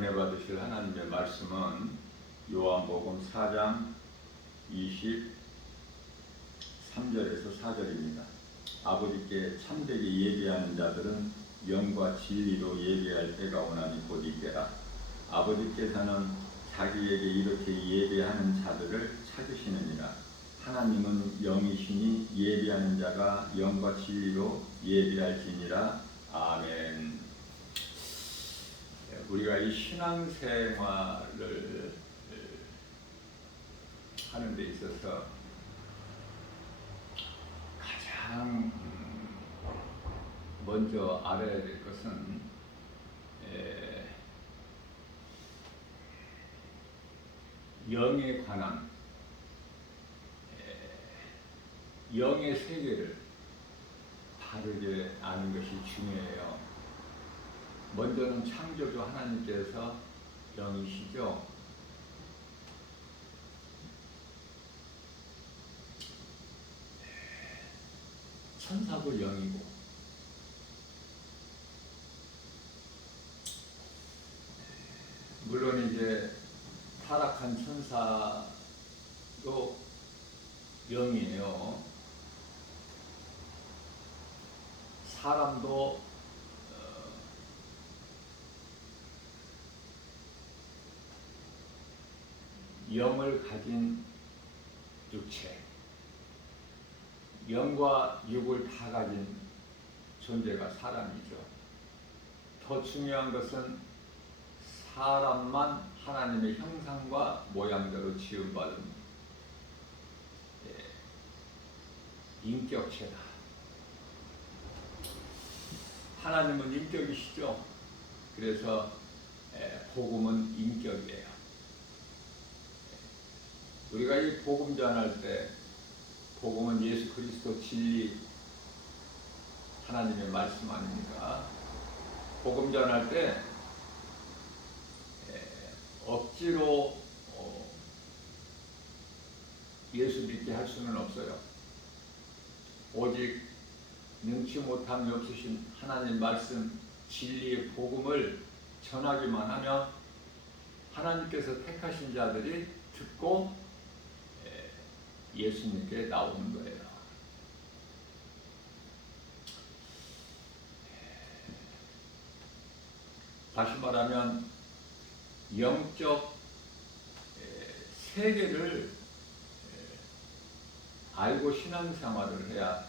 은혜 받으실 하나님의 말씀은 요한복음 4장 23절에서 4절입니다. 아버지께 참되게 예배하는 자들은 영과 진리로 예배할 때가 오나니 곧 이때라. 아버지께서는 자기에게 이렇게 예배하는 자들을 찾으시느니라. 하나님은 영이시니 예배하는 자가 영과 진리로 예배할지니라. 아멘. 우리가 이 신앙생활을 하는 데 있어서 가장 먼저 알아야 될 것은 영에 관한 영의 세계를 바르게 아는 것이 중요해요. 먼저는 창조주 하나님께서 영이시죠. 천사도 영이고 물론 이제 타락한 천사도 영이에요. 사람도 영을 가진 육체, 영과 육을 다 가진 존재가 사람이죠. 더 중요한 것은 사람만 하나님의 형상과 모양대로 지음받은 인격체다. 하나님은 인격이시죠. 그래서 복음은 인격이에요. 우리가 이 복음 전할 때 복음은 예수 그리스도 진리 하나님의 말씀 아닙니까? 복음 전할 때 억지로 예수 믿게 할 수는 없어요. 오직 능치 못함이 없으신 하나님 말씀 진리의 복음을 전하기만 하면 하나님께서 택하신 자들이 듣고 예수님께 나오는 거예요. 다시 말하면 영적 세계를 알고 신앙생활을 해야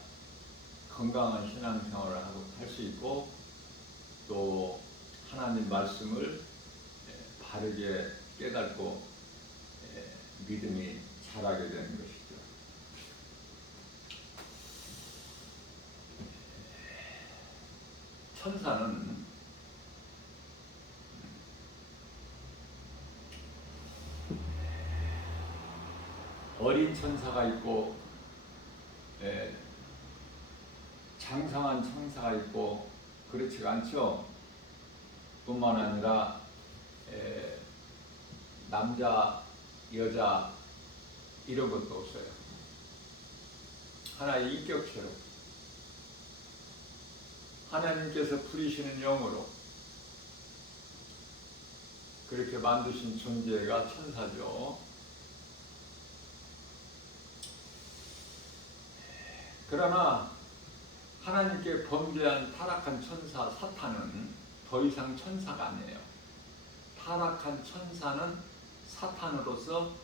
건강한 신앙생활을 할 수 있고 또 하나님 말씀을 바르게 깨닫고 믿음이 자라게 되는 것이죠. 천사는 어린 천사가 있고 장성한 천사가 있고 그렇지가 않죠. 뿐만 아니라 남자, 여자 이런 것도 없어요. 하나의 인격체로 하나님께서 부리시는 영으로 그렇게 만드신 존재가 천사죠. 그러나 하나님께 범죄한 타락한 천사 사탄은 더 이상 천사가 아니에요. 타락한 천사는 사탄으로서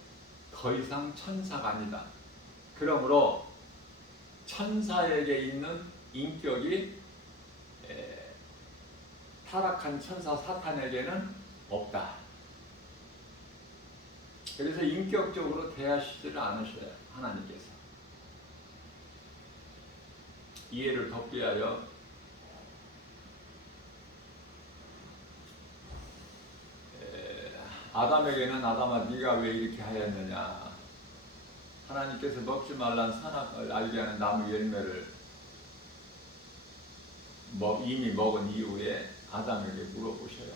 더 이상 천사가 아니다. 그러므로 천사에게 있는 인격이 타락한 천사 사탄에게는 없다. 그래서 인격적으로 대하시지를 않으셔요. 하나님께서. 이해를 돕기 위하여 아담에게는 아담아 네가 왜 이렇게 하였느냐. 하나님께서 먹지 말란 선악을 알게 하는 나무 열매를 이미 먹은 이후에 아담에게 물어보셔요.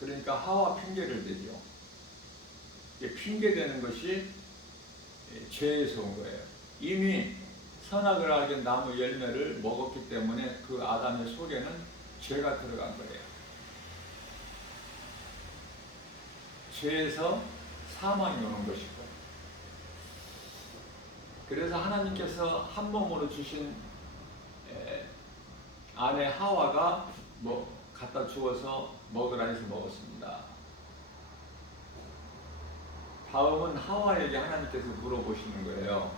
그러니까 하와 핑계를 대죠. 핑계대는 것이 죄에서 온 거예요. 이미 선악을 알게 나무 열매를 먹었기 때문에 그 아담의 속에는 죄가 들어간 거예요. 죄에서 사망이 오는 것이고, 그래서 하나님께서 한 몸으로 주신 아내 하와가 갖다 주어서 먹으라 해서 먹었습니다. 다음은 하와에게 하나님께서 물어보시는 거예요.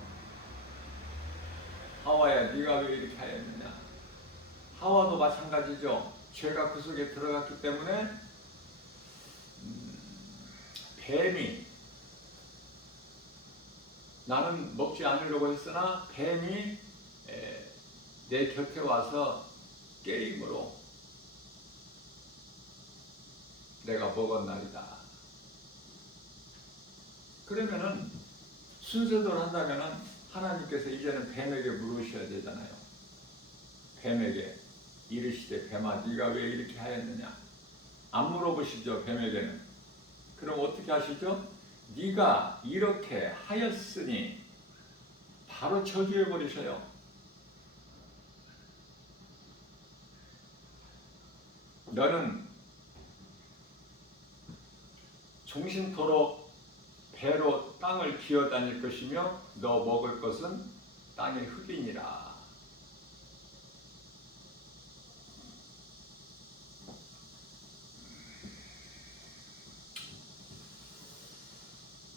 하와야, 네가 왜 이렇게 하였느냐? 하와도 마찬가지죠. 죄가 그 속에 들어갔기 때문에 뱀이, 나는 먹지 않으려고 했으나 뱀이 내 곁에 와서 게임으로 내가 먹었나이다. 그러면은 순서대로 한다면은 하나님께서 이제는 뱀에게 물으셔야 되잖아요. 뱀에게 이르시되, 뱀아, 네가 왜 이렇게 하였느냐? 안 물어보시죠, 뱀에게는. 그럼 어떻게 하시죠? 네가 이렇게 하였으니, 바로 저주해 버리셔요. 너는 종신토록 배로 땅을 기어다닐 것이며 너 먹을 것은 땅의 흙이니라.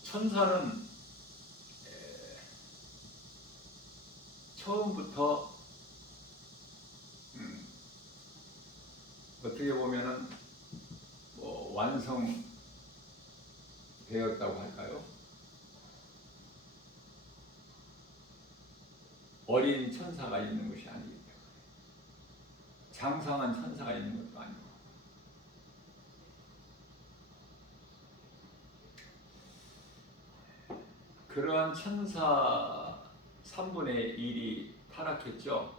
천사는 처음부터 어떻게 보면은 완성되었다고 할까요? 어린 천사가 있는 것이 아니기 때문에, 장성한 천사가 있는 것도 아니고, 그러한 천사 3분의 1이 타락했죠.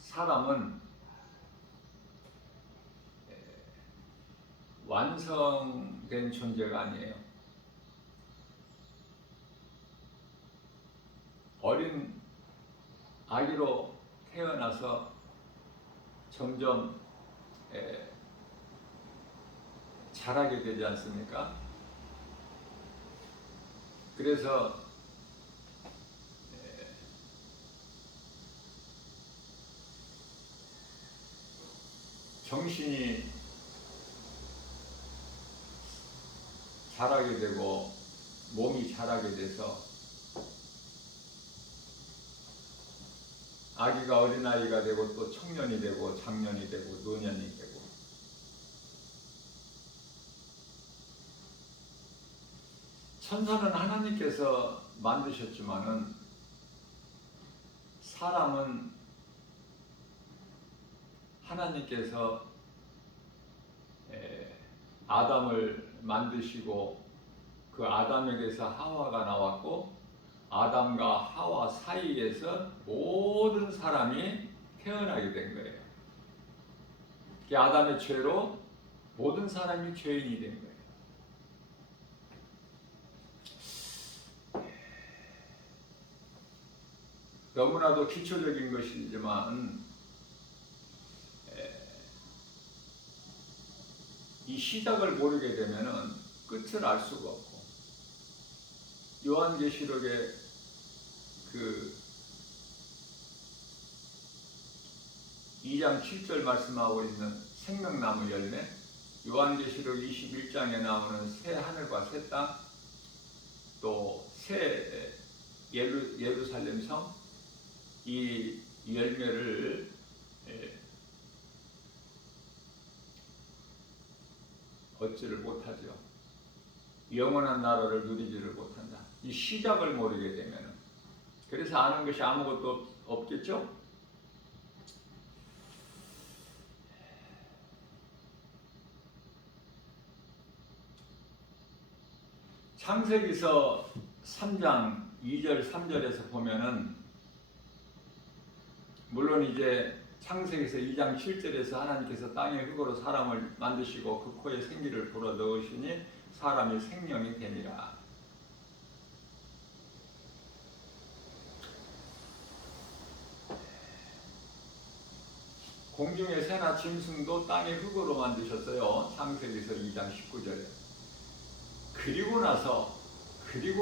사람은 완성된 존재가 아니에요. 어린 아기로 태어나서 점점 자라게 되지 않습니까? 그래서 정신이 자라게 되고 몸이 자라게 돼서 아기가 어린아이가 되고 또 청년이 되고 장년이 되고 노년이 되고, 천사는 하나님께서 만드셨지만은 사람은 하나님께서 아담을 만드시고 그 아담에게서 하와가 나왔고, 아담과 하와 사이에서 모든 사람이 태어나게 된 거예요. 그 아담의 죄로 모든 사람이 죄인이 된 거예요. 너무나도 기초적인 것이지만 이 시작을 모르게 되면은 끝을 알 수가 없고, 요한계시록에 그 2장 7절 말씀하고 있는 생명나무 열매, 요한계시록 21장에 나오는 새 하늘과 새 땅, 또 새 예루살렘 성, 이 열매를 얻지를 못하죠. 영원한 나라를 누리지를 못한다. 이 시작을 모르게 되면은. 그래서 아는 것이 아무것도 없겠죠? 창세기서 3장 2절 3절에서 보면은, 물론 이제 창세기서 2장 7절에서 하나님께서 땅의 흙으로 사람을 만드시고 그 코에 생기를 불어 넣으시니 사람이 생명이 되니라. 공중의 새나 짐승도 땅의 흙으로 만드셨어요. 창세기서 2장 19절에. 그리고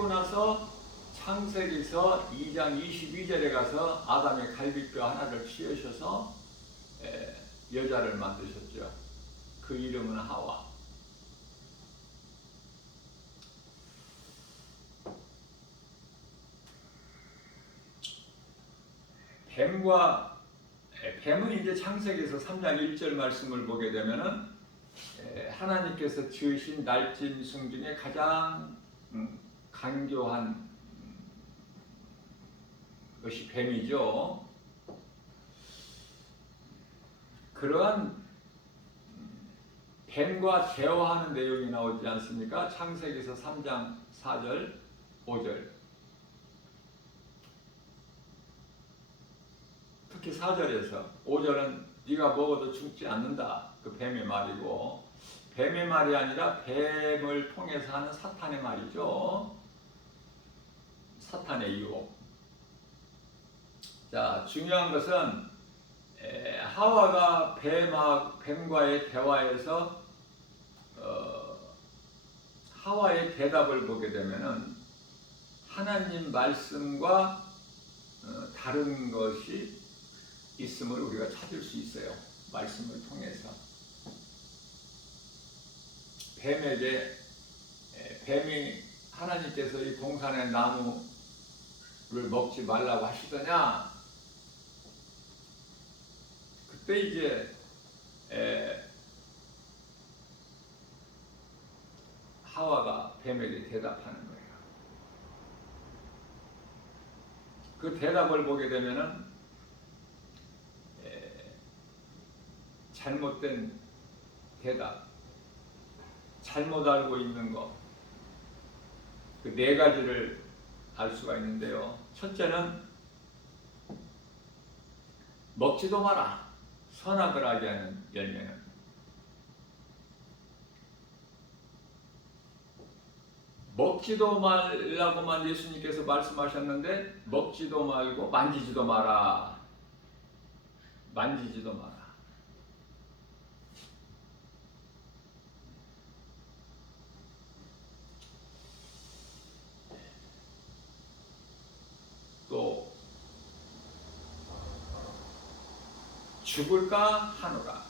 나서 창세기서 2장 22절에 가서 아담의 갈비뼈 하나를 치우셔서 여자를 만드셨죠. 그 이름은 하와. 뱀은 이제 창세기에서 3장 1절 말씀을 보게 되면은 하나님께서 지으신 날짐승 중에 가장 간교한 것이 뱀이죠. 그러한 뱀과 대화하는 내용이 나오지 않습니까? 창세기에서 3장 4절, 5절. 특히 4절에서 5절은 네가 먹어도 죽지 않는다. 그 뱀의 말이고, 뱀의 말이 아니라 뱀을 통해서 하는 사탄의 말이죠. 사탄의 유혹. 자, 중요한 것은 하와가 뱀과의 대화에서 하와의 대답을 보게 되면은 하나님 말씀과 다른 것이 있음을 우리가 찾을 수 있어요. 말씀을 통해서. 뱀이 하나님께서 이 동산의 나무를 먹지 말라고 하시더냐? 그때 이제 하와가 뱀에게 대답하는 거예요. 그 대답을 보게 되면은 잘못된 대답, 잘못 알고 있는 것, 그 네 가지를 알 수가 있는데요. 첫째는 먹지도 마라. 선악을 알게 하는 열매는. 먹지도 말라고만 예수님께서 말씀하셨는데 먹지도 말고 만지지도 마라. 만지지도 마라. 또 죽을까 하노라.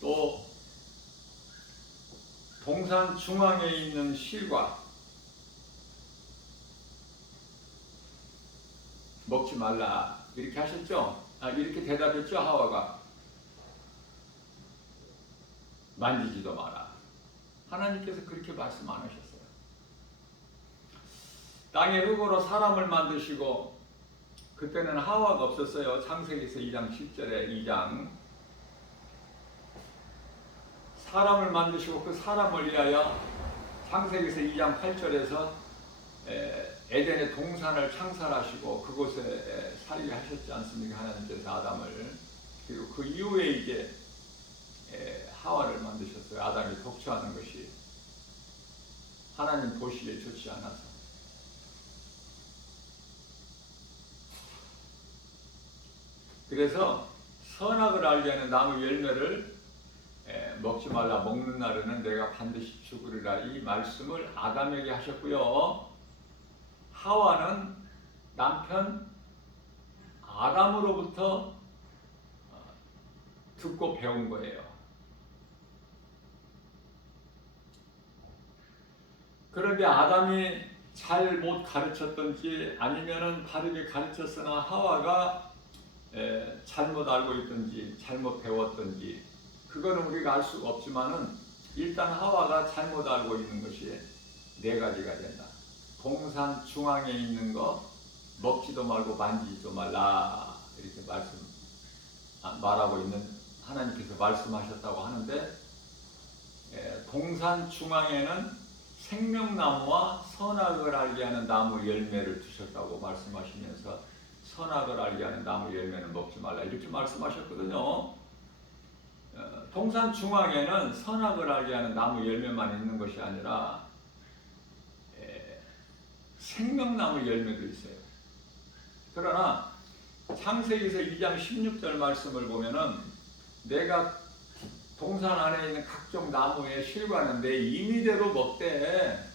또 동산 중앙에 있는 실과 먹지 말라 이렇게 하셨죠? 이렇게 대답했죠. 하와가. 만지지도 마라. 하나님께서 그렇게 말씀 안 하셨어요. 땅의 흙으로 사람을 만드시고, 그때는 하와가 없었어요. 창세기서 2장 10절에 2장 사람을 만드시고 그 사람을 위하여 창세기서 2장 8절에서 에덴의 동산을 창설하시고 그곳에 살게 하셨지 않습니까? 하나님께서 아담을. 그리고 그 이후에 이제 하와를 만드셨어요. 아담이 독처하는 것이 하나님 보시기에 좋지 않아서. 그래서 선악을 알게 하는 나무 열매를 먹지 말라. 먹는 날에는 내가 반드시 죽으리라. 이 말씀을 아담에게 하셨고요. 하와는 남편 아담으로부터 듣고 배운 거예요. 그런데 아담이 잘못 가르쳤던지 아니면은 바르게 가르쳤으나 하와가 잘못 알고 있든지 잘못 배웠든지 그거는 우리가 알 수가 없지만은 일단 하와가 잘못 알고 있는 것이 네 가지가 된다. 동산 중앙에 있는 거 먹지도 말고 만지지도 말라 이렇게 말하고 있는 하나님께서 말씀하셨다고 하는데 동산 중앙에는 생명나무와 선악을 알게 하는 나무 열매를 두셨다고 말씀하시면서 선악을 알게 하는 나무 열매는 먹지 말라 이렇게 말씀하셨거든요. 동산 중앙에는 선악을 알게 하는 나무 열매만 있는 것이 아니라 생명나무 열매도 있어요. 그러나 창세기서 2장 16절 말씀을 보면은 내가 동산 안에 있는 각종 나무의 실과는 내 임의대로 먹되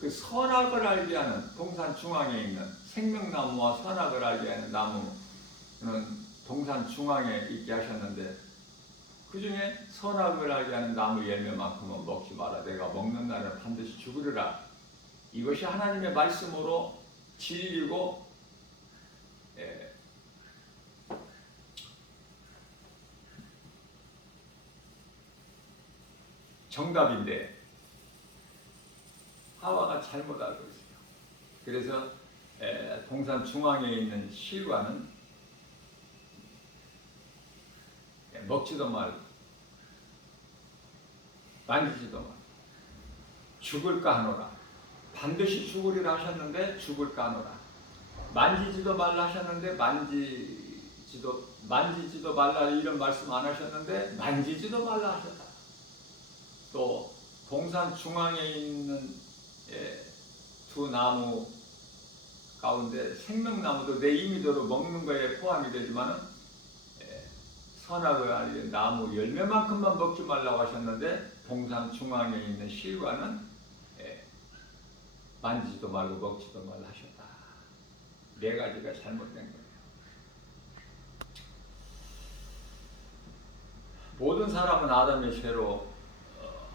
그 선악을 알게 하는 동산 중앙에 있는 생명나무와 선악을 알게 하는 나무는 동산 중앙에 있게 하셨는데 그 중에 선악을 알게 하는 나무 열매만큼은 먹지 마라. 내가 먹는 날은 반드시 죽으리라. 이것이 하나님의 말씀으로 진리고 정답인데 하와가 잘못 알고 있어요. 그래서 동산 중앙에 있는 실과는 먹지도 말고 만지지도 말고 죽을까 하노라. 반드시 죽으리라 하셨는데 죽을까 하노라. 만지지도 말라 하셨는데 만지지도 말라 이런 말씀 안 하셨는데 만지지도 말라 하셨다. 또 동산 중앙에 있는 두 나무 가운데 생명나무도 내 임의대로 먹는 거에 포함이 되지만은 선악을 알리는 나무 열매만큼만 먹지 말라고 하셨는데 동산 중앙에 있는 실과는 만지지도 말고 먹지도 말라 하셨다. 네 가지가 잘못된 거예요. 모든 사람은 아담의 죄로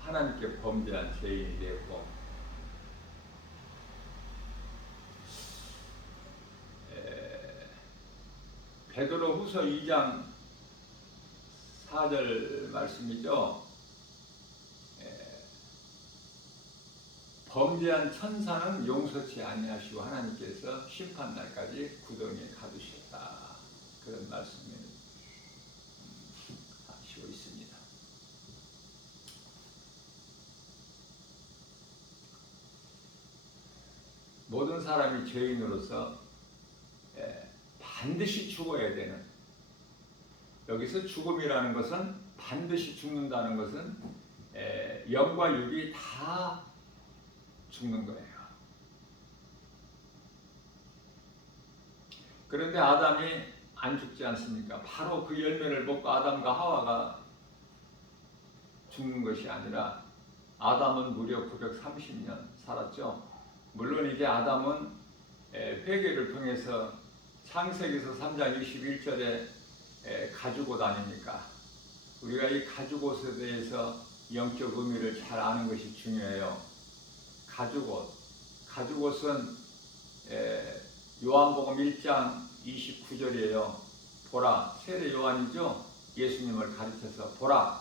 하나님께 범죄한 죄인이 되었고 베드로후서 2장 4절 말씀이죠. 범죄한 천사는 용서치 아니하시고 하나님께서 심판날까지 구덩이에 가두셨다. 그런 말씀을 하시고 있습니다. 모든 사람이 죄인으로서 반드시 죽어야 되는, 여기서 죽음이라는 것은 반드시 죽는다는 것은 영과 육이 다 죽는 거예요. 그런데 아담이 안 죽지 않습니까? 바로 그 열매를 먹고 아담과 하와가 죽는 것이 아니라 아담은 무려 930년 살았죠. 물론 이제 아담은 회개를 통해서 창세기서 3장 21절에 가죽옷 아닙니까? 우리가 이 가죽옷에 대해서 영적 의미를 잘 아는 것이 중요해요. 가죽옷은 요한복음 1장 29절이에요. 보라, 세례 요한이죠. 예수님을 가르쳐서 보라,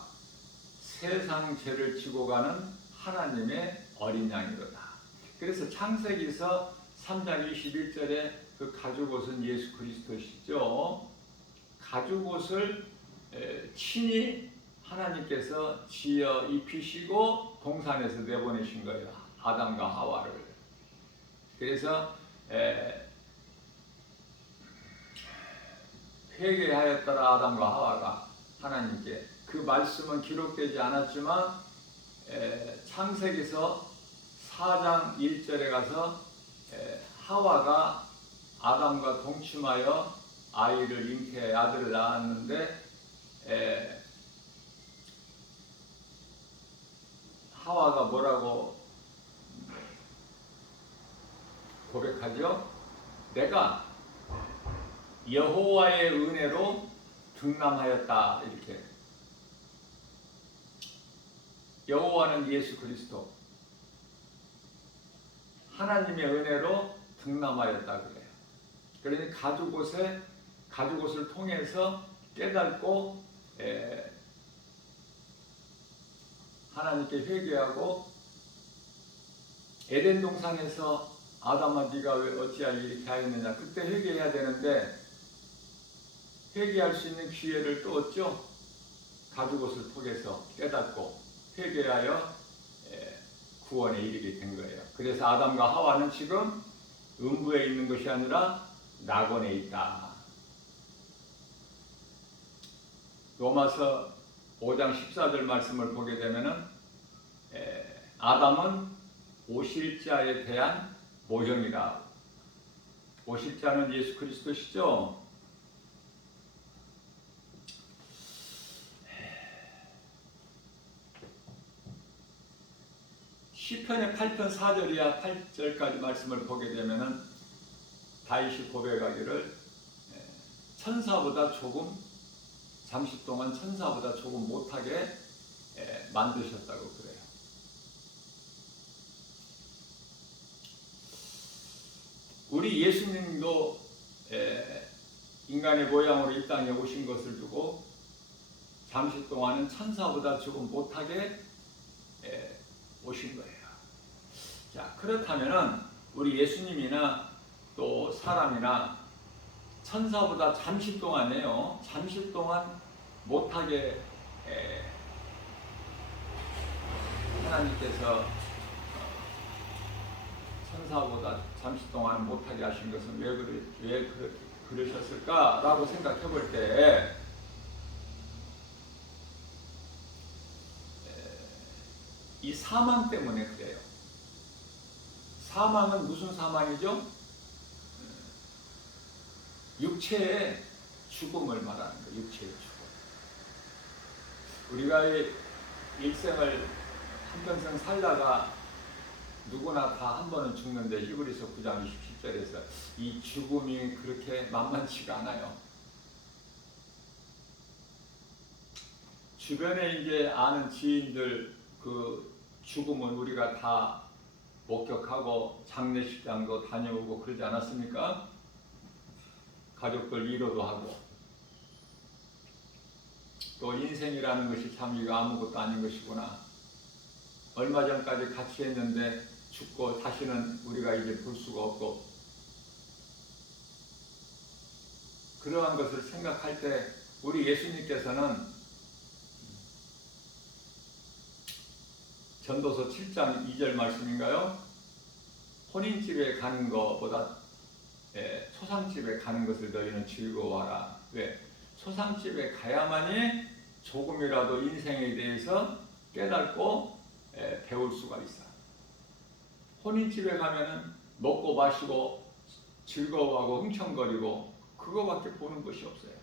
세상 죄를 지고 가는 하나님의 어린 양이로다. 그래서 창세기서 3장 21절에 그 가죽옷은 예수 그리스도시죠. 가죽옷을 친히 하나님께서 지어 입히시고 동산에서 내보내신 거예요. 아담과 하와를. 그래서 회개하였더라 아담과 하와가 하나님께. 그 말씀은 기록되지 않았지만 창세기서 4장 1절에 가서 하와가 아담과 동침하여 아이를 잉태해 아들을 낳았는데 하와가 뭐라고 고백하죠? 내가 여호와의 은혜로 등남하였다. 이렇게. 여호와는 예수 그리스도, 하나님의 은혜로 등남하였다 그래요. 그러니 가죽옷을 통해서 깨닫고 하나님께 회개하고, 에덴 동산에서 아담아 네가 왜 어찌하여 이렇게 하였느냐, 그때 회개해야 되는데 회개할 수 있는 기회를 또 얻죠. 가죽옷을 통해서 깨닫고 회개하여 구원에 이르게 된 거예요. 그래서 아담과 하와는 지금 음부에 있는 것이 아니라 낙원에 있다. 로마서 5장 14절 말씀을 보게 되면은 아담은 오실 자에 대한 모형이라 오실 자는 예수 그리스도시죠. 시편의 8편 4절이야 8절까지 말씀을 보게 되면은 다윗이 고백하기를 천사보다 조금 잠시 동안 천사보다 조금 못하게 만드셨다고 그래요. 우리 예수님도 인간의 모양으로 이 땅에 오신 것을 두고 잠시 동안은 천사보다 조금 못하게 오신 거예요. 자, 그렇다면은 우리 예수님이나 또 사람이나 천사보다 잠시 동안에요. 잠시 동안 못하게 하나님께서 천사보다 잠시 동안 못하게 하신 것은 왜 그렇게 그러셨을까라고 생각해 볼 때 이 사망 때문에 그래요. 사망은 무슨 사망이죠? 육체의 죽음을 말하는 거예요. 육체의 죽음. 우리가 일생을 한평생 살다가 누구나 다 한 번은 죽는데 히브리서 9장 27절에서 이 죽음이 그렇게 만만치가 않아요. 주변에 이제 아는 지인들 그 죽음은 우리가 다 목격하고 장례식장도 다녀오고 그러지 않았습니까? 가족들 위로도 하고 또 인생이라는 것이 참 이거 아무것도 아닌 것이구나. 얼마 전까지 같이 했는데 죽고 다시는 우리가 이제 볼 수가 없고 그러한 것을 생각할 때 우리 예수님께서는 전도서 7장 2절 말씀인가요? 혼인집에 가는 것보다 초상집에 가는 것을 너희는 즐거워하라. 왜? 초상집에 가야만이 조금이라도 인생에 대해서 깨닫고 배울 수가 있어. 혼인집에 가면은 먹고 마시고 즐거워하고 흥청거리고 그거밖에 보는 것이 없어요.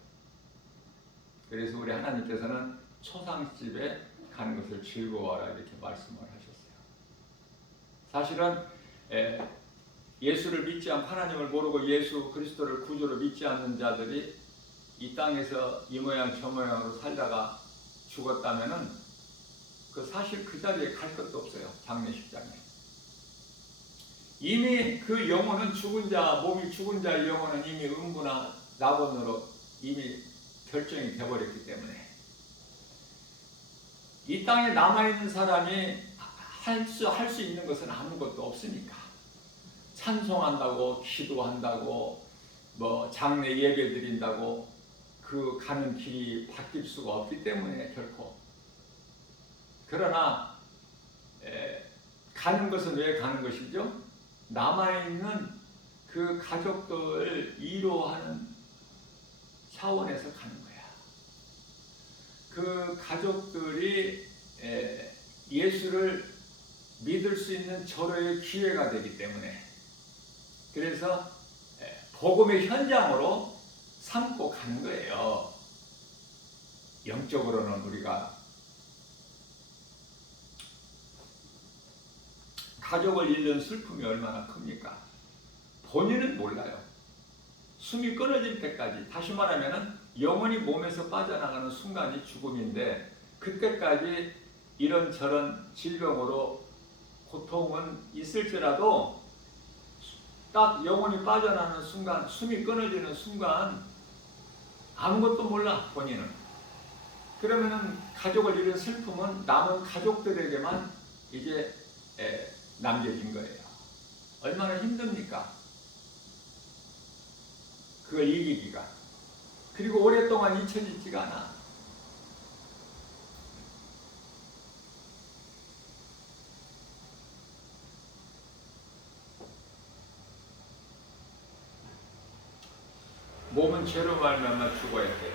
그래서 우리 하나님께서는 초상집에 가는 것을 즐거워하라 이렇게 말씀을 하셨어요. 사실은 예수를 믿지 않고 하나님을 모르고 예수 그리스도를 구주로 믿지 않는 자들이 이 땅에서 이 모양 저 모양으로 살다가 죽었다면은 사실 그 자리에 갈 것도 없어요. 장례식장에. 이미 그 영혼은 죽은 자, 몸이 죽은 자의 영혼은 이미 음부나 낙원으로 이미 결정이 되어버렸기 때문에 이 땅에 남아있는 사람이 할 수 있는 것은 아무것도 없으니까 찬송한다고 기도한다고 뭐 장례 예배 드린다고 그 가는 길이 바뀔 수가 없기 때문에 결코. 그러나 가는 것은 왜 가는 것이죠? 남아있는 그 가족들을 위로하는 차원에서 가는 거야. 그 가족들이 예수를 믿을 수 있는 절호의 기회가 되기 때문에 그래서 복음의 현장으로 삼고 가는 거예요. 영적으로는 우리가 가족을 잃는 슬픔이 얼마나 큽니까? 본인은 몰라요. 숨이 끊어질 때까지, 다시 말하면 영혼이 몸에서 빠져나가는 순간이 죽음인데 그때까지 이런저런 질병으로 고통은 있을지라도 딱 영혼이 빠져나가는 순간, 숨이 끊어지는 순간 아무것도 몰라 본인은. 그러면은 가족을 잃은 슬픔은 남은 가족들에게만 이제 남겨진 거예요. 얼마나 힘듭니까? 그걸 이기기가. 그리고 오랫동안 잊혀지지가 않아. 몸은 죄로 말미암아 죽어야 돼요.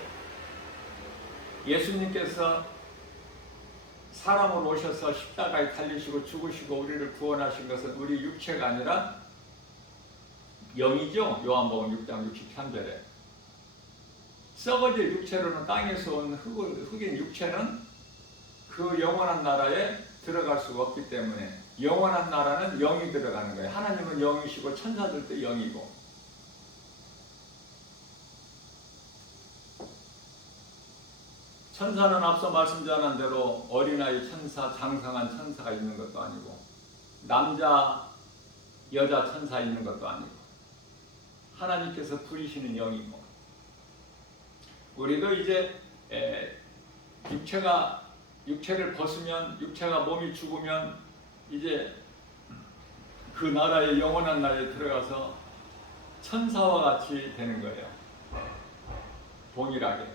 예수님께서 사람으로 오셔서 십자가에 달리시고 죽으시고 우리를 구원하신 것은 우리 육체가 아니라 영이죠. 요한복음 6장 63절에 썩어질 육체로는 땅에서 온 흙인 육체는 그 영원한 나라에 들어갈 수가 없기 때문에 영원한 나라는 영이 들어가는 거예요. 하나님은 영이시고 천사들도 영이고. 천사는 앞서 말씀드린 대로 어린아이 천사, 장성한 천사가 있는 것도 아니고 남자, 여자 천사 있는 것도 아니고 하나님께서 부리시는 영이고, 우리도 이제 육체를 벗으면, 육체가 몸이 죽으면 이제 그 나라의 영원한 나라에 들어가서 천사와 같이 되는 거예요. 동일하게.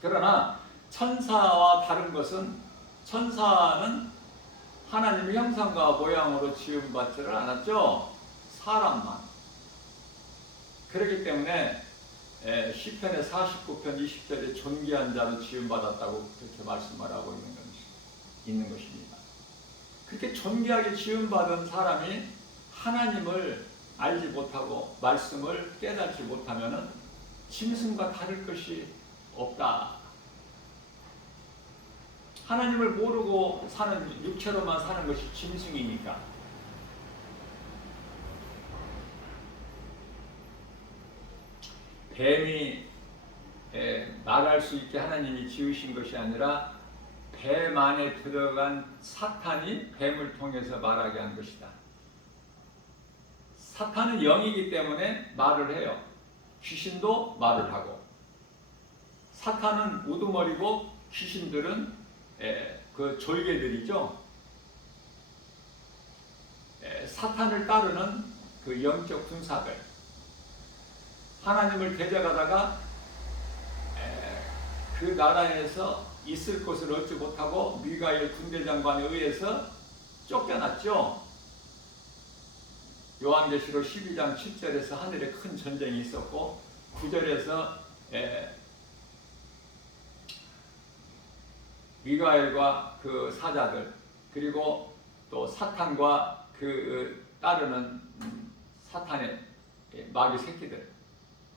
그러나 천사와 다른 것은, 천사는 하나님의 형상과 모양으로 지음받지를 않았죠. 사람만. 그렇기 때문에 시편의 49편 20절에 존귀한 자로 지음받았다고 그렇게 말씀을 하고 있는 것입니다. 그렇게 존귀하게 지음받은 사람이 하나님을 알지 못하고 말씀을 깨닫지 못하면 짐승과 다를 것이 없다. 하나님을 모르고 사는, 육체로만 사는 것이 짐승이니까. 뱀이 말할 수 있게 하나님이 지으신 것이 아니라 뱀 안에 들어간 사탄이 뱀을 통해서 말하게 한 것이다. 사탄은 영이기 때문에 말을 해요. 귀신도 말을 하고. 사탄은 우두머리고 귀신들은 그 졸개들이죠. 사탄을 따르는 그 영적 군사들. 하나님을 대적하다가 그 나라에서 있을 곳을 얻지 못하고 미가엘 군대장관에 의해서 쫓겨났죠. 요한계시록 12장 7절에서 하늘에 큰 전쟁이 있었고 9절에서 미가엘과 그 사자들, 그리고 또 사탄과 그 따르는 사탄의 마귀 새끼들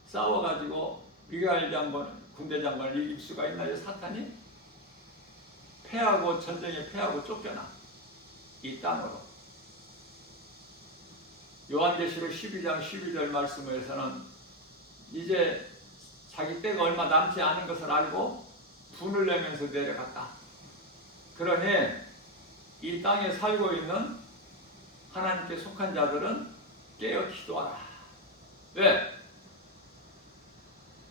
싸워가지고 미가엘 장관, 군대 장관을 이길 수가 있나요? 사탄이 패하고, 전쟁에 패하고 쫓겨나 이 땅으로. 요한계시록 12장 12절 말씀에서는 이제 자기 때가 얼마 남지 않은 것을 알고 분을 내면서 내려갔다. 그러니 이 땅에 살고 있는 하나님께 속한 자들은 깨어 기도하라. 왜?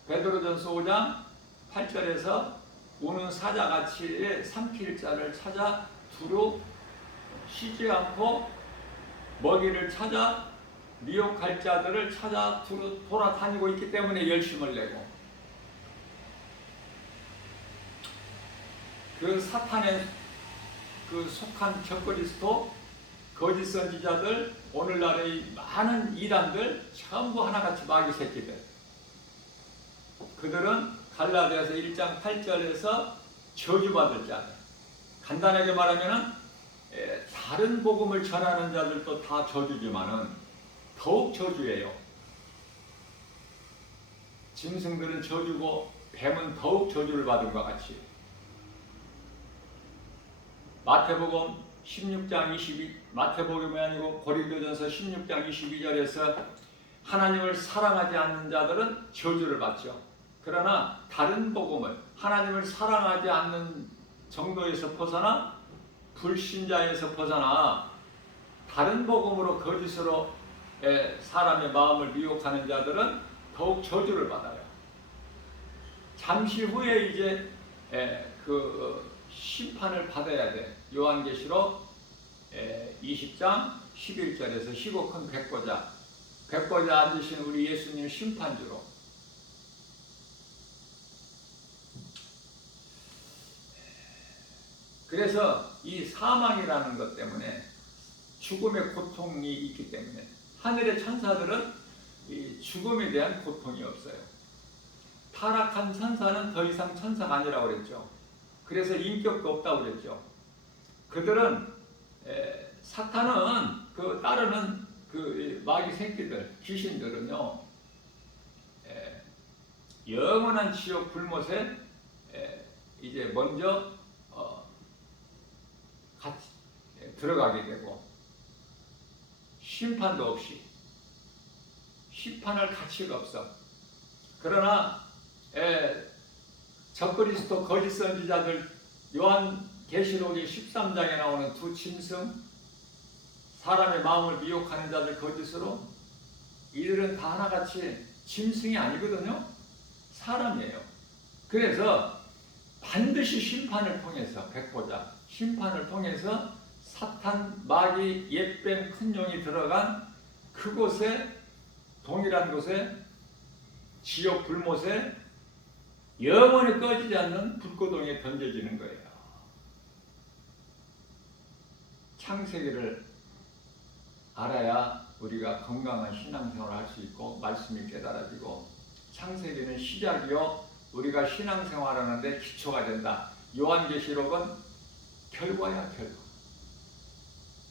베드로전서 5장 8절에서 우는 사자같이 삼킬 자를 찾아 두루 쉬지 않고 먹이를 찾아 미혹할 자들을 찾아 두루 돌아다니고 있기 때문에 열심을 내고, 그 사탄의 그 속한 적그리스도 거짓 선지자들, 오늘날의 많은 이단들 전부 하나같이 마귀 새끼들. 그들은 갈라디아서 1장 8절에서 저주받을 자들. 간단하게 말하면 다른 복음을 전하는 자들도 다 저주지만은 더욱 저주예요. 짐승들은 저주고 뱀은 더욱 저주를 받은 것 같이. 마태복음 16장 22, 마태복음이 아니고 고린도전서 16장 22절에서 하나님을 사랑하지 않는 자들은 저주를 받죠. 그러나 다른 복음을, 하나님을 사랑하지 않는 정도에서 벗어나 불신자에서 벗어나 다른 복음으로 거짓으로 사람의 마음을 미혹하는 자들은 더욱 저주를 받아요. 잠시 후에 이제 그 심판을 받아야 돼. 요한계시록 20장 11절에서 희고 큰 백보자 앉으신 우리 예수님 심판주로. 그래서 이 사망이라는 것 때문에, 죽음의 고통이 있기 때문에 하늘의 천사들은 이 죽음에 대한 고통이 없어요. 타락한 천사는 더 이상 천사가 아니라고 그랬죠. 그래서 인격도 없다고 그랬죠. 그들은 사탄은 그 따르는 그 마귀 새끼들, 귀신들은요, 영원한 지옥 불못에 이제 먼저 같이 들어가게 되고, 심판도 없이, 심판할 가치가 없어. 그러나 적그리스도 거짓 선지자들, 요한계시록의 13장에 나오는 두 짐승, 사람의 마음을 미혹하는 자들 거짓으로, 이들은 다 하나같이 짐승이 아니거든요. 사람이에요. 그래서 반드시 심판을 통해서, 백보자 심판을 통해서 사탄, 마귀, 옛뱀, 큰 용이 들어간 그곳에, 동일한 곳에, 지옥 불못에 영원히 꺼지지 않는 불구덩이에 던져지는 거예요. 창세기를 알아야 우리가 건강한 신앙생활을 할 수 있고 말씀이 깨달아지고, 창세기는 시작이요 우리가 신앙생활하는데 기초가 된다. 요한계시록은 결과야, 결과.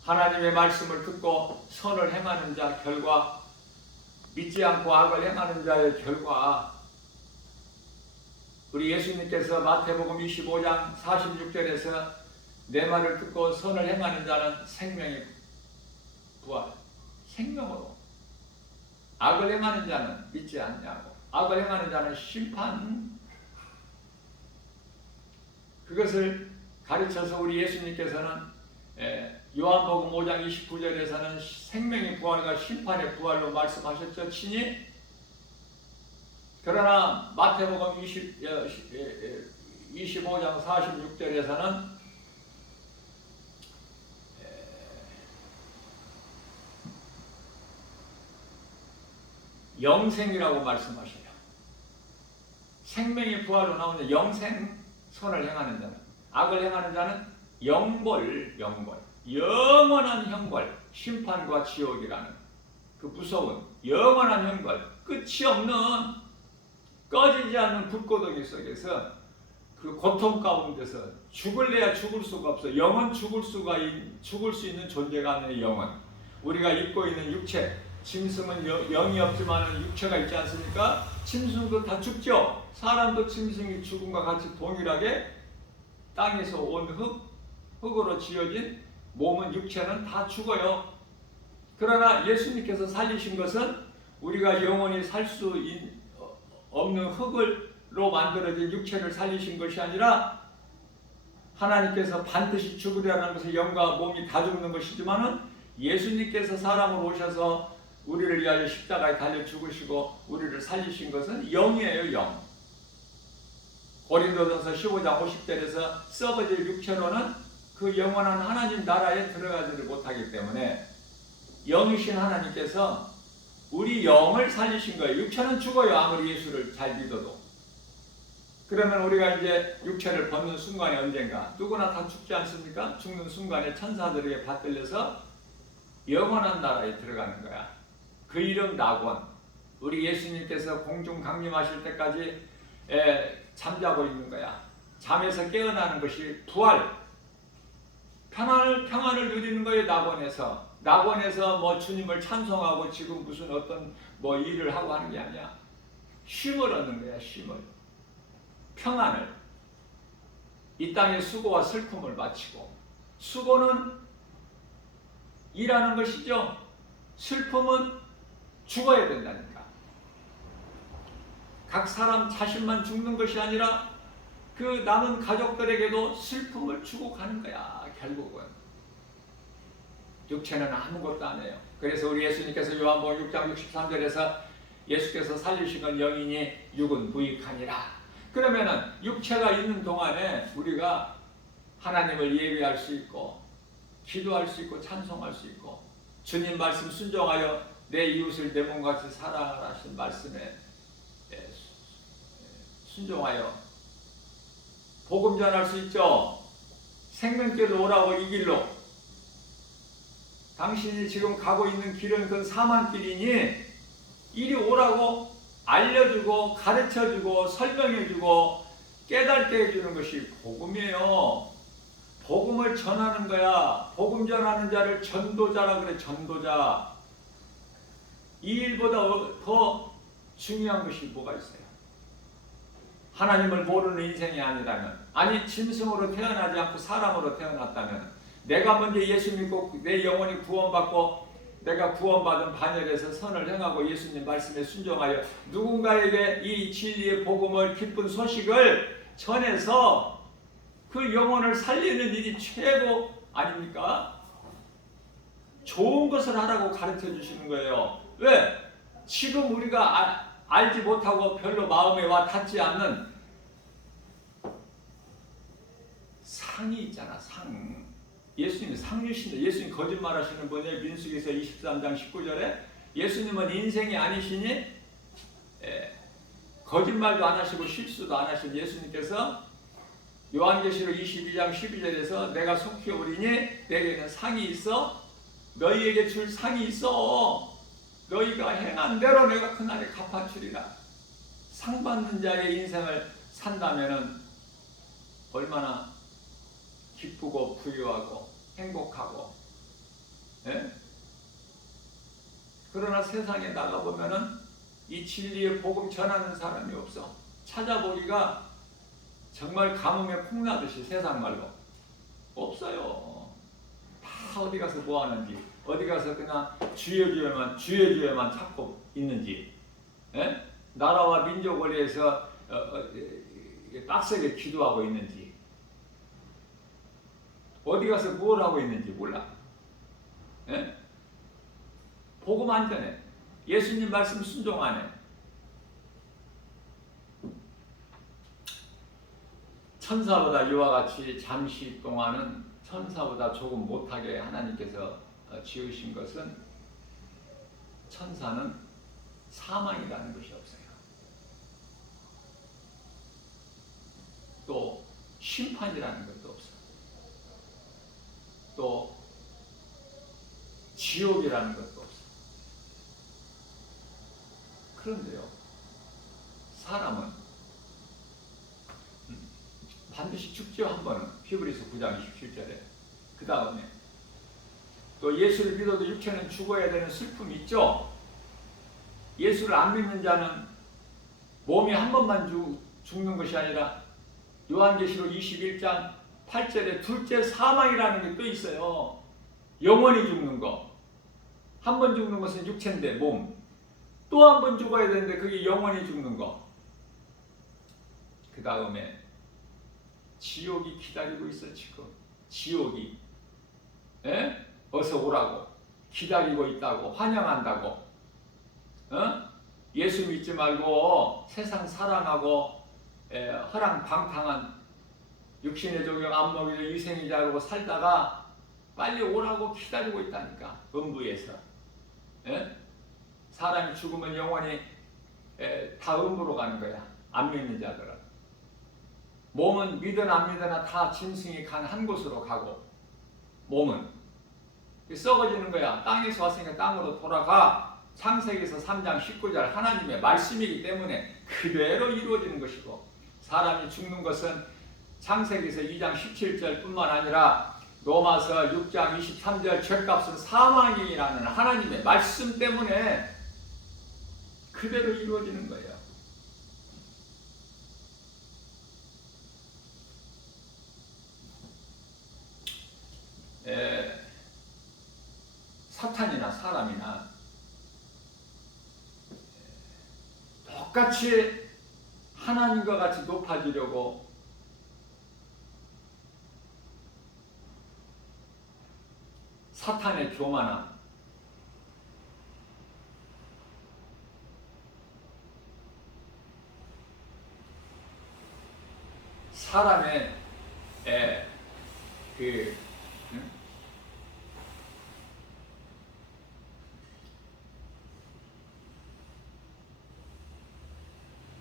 하나님의 말씀을 듣고 선을 행하는 자 결과, 믿지 않고 악을 행하는 자의 결과. 우리 예수님께서 마태복음 25장 46절에서 내 말을 듣고 선을 행하는 자는 생명의 부활, 생명으로, 악을 행하는 자는 믿지 않냐고, 악을 행하는 자는 심판. 그것을 가르쳐서 우리 예수님께서는 요한복음 5장 29절에서는 생명의 부활과 심판의 부활로 말씀하셨죠, 친히. 그러나 마태복음 25장 46절에서는 영생이라고 말씀하셔요. 생명의 부활로 나오는 영생, 선을 행하는 자는, 악을 행하는 자는 영벌, 영원한 형벌, 심판과 지옥이라는 그 무서운 영원한 형벌, 끝이 없는, 꺼지지 않는 불구덩이 속에서, 그 고통 가운데서 죽을래야 죽을 수가 없어. 영은 죽을 수 있는 존재가 아니에요. 영은 우리가 입고 있는 육체, 짐승은 영이 없지만 육체가 있지 않습니까? 짐승도 다 죽죠. 사람도 짐승이 죽음과 같이 동일하게 땅에서 온 흙으로 지어진 몸은, 육체는 다 죽어요. 그러나 예수님께서 살리신 것은 우리가 영원히 살 수 없는 흙으로 만들어진 육체를 살리신 것이 아니라, 하나님께서 반드시 죽으리라는 것은 영과 몸이 다 죽는 것이지만은, 예수님께서 사람으로 오셔서 우리를 위하여 십자가에 달려 죽으시고 우리를 살리신 것은 영이에요, 영. 고린도전서 15장 50절에서 썩어질 육체로는 그 영원한 하나님 나라에 들어가지를 못하기 때문에, 영이신 하나님께서 우리 영을 살리신 거예요. 육체는 죽어요, 아무리 예수를 잘 믿어도. 그러면 우리가 이제 육체를 벗는 순간에 언젠가 누구나 다 죽지 않습니까? 죽는 순간에 천사들에게 받들려서 영원한 나라에 들어가는 거야. 그 이름 낙원. 우리 예수님께서 공중 강림하실 때까지 잠자고 있는 거야. 잠에서 깨어나는 것이 부활. 평안을 누리는 거예요. 낙원에서 뭐 주님을 찬송하고 지금 무슨 어떤 뭐 일을 하고 하는 게 아니야. 쉼을 얻는 거야. 쉼을. 평안을. 이 땅의 수고와 슬픔을 마치고, 수고는 일하는 것이죠. 슬픔은 죽어야 된다니까. 각 사람 자신만 죽는 것이 아니라 그 남은 가족들에게도 슬픔을 주고 가는 거야. 결국은 육체는 아무것도 안 해요. 그래서 우리 예수님께서 요한복음 6장 63절에서 예수께서 살리신 건 영이니 육은 무익하니라. 그러면은 육체가 있는 동안에 우리가 하나님을 예배할 수 있고, 기도할 수 있고, 찬송할 수 있고, 주님 말씀 순종하여 내 이웃을 내 몸같이 사랑하라 하신 말씀에 순종하여 복음 전할 수 있죠. 생명길로 오라고, 이 길로. 당신이 지금 가고 있는 길은 그 사망길이니 이리 오라고 알려주고 가르쳐주고 설명해주고 깨닫게 해주는 것이 복음이에요. 복음을 전하는 거야. 복음 전하는 자를 전도자라 그래. 전도자. 이 일보다 더 중요한 것이 뭐가 있어요? 하나님을 모르는 인생이 아니라면, 아니 짐승으로 태어나지 않고 사람으로 태어났다면, 내가 먼저 예수 믿고 내 영혼이 구원받고 내가 구원받은 반열에서 선을 행하고 예수님 말씀에 순종하여 누군가에게 이 진리의 복음을, 기쁜 소식을 전해서 그 영혼을 살리는 일이 최고 아닙니까? 좋은 것을 하라고 가르쳐 주시는 거예요. 왜? 지금 우리가 알지 못하고 별로 마음에 와 닿지 않는 상이 있잖아. 상. 예수님이 상 주신다. 예수님 거짓말 하시는 분이에요. 민수기서 23장 19절에 예수님은 인생이 아니시니 거짓말도 안 하시고 실수도 안 하신 예수님께서 요한계시록 22장 12절에서 내가 속히 오리니 내게는 상이 있어, 너희에게 줄 상이 있어, 너희가 행한 대로 내가 그날에 갚아주리라. 상 받는 자의 인생을 산다면은 얼마나 기쁘고 부유하고 행복하고, 예? 그러나 세상에 나가보면은 이 진리의 복음 전하는 사람이 없어. 찾아보기가 정말 가뭄에 콩나듯이, 세상 말로 없어요. 다 어디 가서 뭐 하는지, 어디 가서 그냥 주여 주여만 찾고 있는지, 예? 나라와 민족을 위해서 빡세게 기도하고 있는지, 어디 가서 뭘 하고 있는지 몰라. 예? 복음 안 전해. 예수님 말씀 순종 안 해. 천사보다 이와 같이 잠시 동안은 천사보다 조금 못하게 하나님께서 지으신 것은, 천사는 사망이라는 것이 없어요. 또 심판이라는 것도 없어요. 또 지옥이라는 것도 없어요. 그런데요, 사람은 반드시 죽지요. 한 번은. 히브리서 9장 27절에. 그 다음에 또 예수를 믿어도 육체는 죽어야 되는 슬픔이 있죠. 예수를 안 믿는 자는 몸이 한 번만 죽는 것이 아니라 요한계시록 21장 8절에 둘째 사망이라는 게 또 있어요. 영원히 죽는 거. 한 번 죽는 것은 육체인데, 몸. 또 한 번 죽어야 되는데 그게 영원히 죽는 거. 그 다음에 지옥이 기다리고 있어. 지금 지옥이, 에? 어서 오라고 기다리고 있다고, 환영한다고. 어? 예수 믿지 말고 세상 사랑하고 허랑방탕한 육신의 조경 안 먹이려 이생이자 그러고 살다가 빨리 오라고 기다리고 있다니까. 음부에서. 에? 사람이 죽으면 영원히 다 음부로 가는 거야. 안 믿는 자들은. 몸은 믿든 안 믿으나 다 짐승이 간 한 곳으로 가고, 몸은 썩어지는 거야. 땅에서 왔으니까 땅으로 돌아가. 창세기에서 3장 19절 하나님의 말씀이기 때문에 그대로 이루어지는 것이고, 사람이 죽는 것은 창세기에서 2장 17절 뿐만 아니라 로마서 6장 23절 죄값은 사망이라는 하나님의 말씀 때문에 그대로 이루어지는 거예요. 사탄이나 사람이나 똑같이 하나님과 같이 높아지려고 사탄의 교만함, 사람의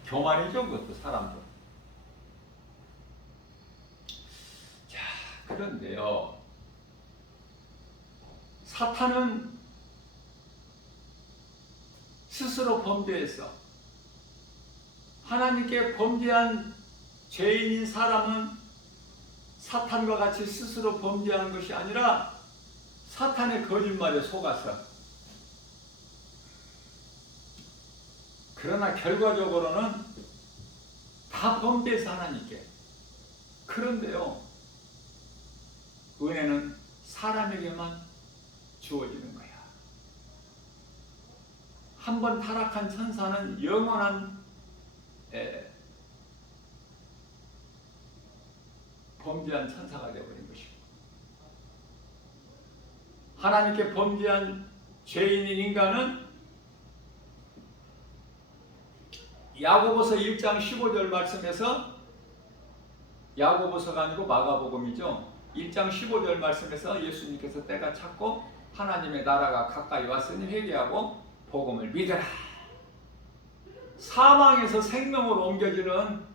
교만이죠. 그것도 사람도. 자, 그런데요, 사탄은 스스로 범죄했어. 하나님께 범죄한 죄인인 사람은 사탄과 같이 스스로 범죄한 것이 아니라 사탄의 거짓말에 속아서 그러나 결과적으로는 다 범죄해서 하나님께. 그런데요, 은혜는 사람에게만 주어지는 거야. 한번 타락한 천사는 영원한 범죄한 천사가 되어버린 것이고, 하나님께 범죄한 죄인인 인간은 야고보서 1장 15절 말씀에서, 야고보서가 아니고 마가복음이죠. 1장 15절 말씀에서 예수님께서 때가 찼고 하나님의 나라가 가까이 왔으니 회개하고 복음을 믿으라. 사망에서 생명으로 옮겨지는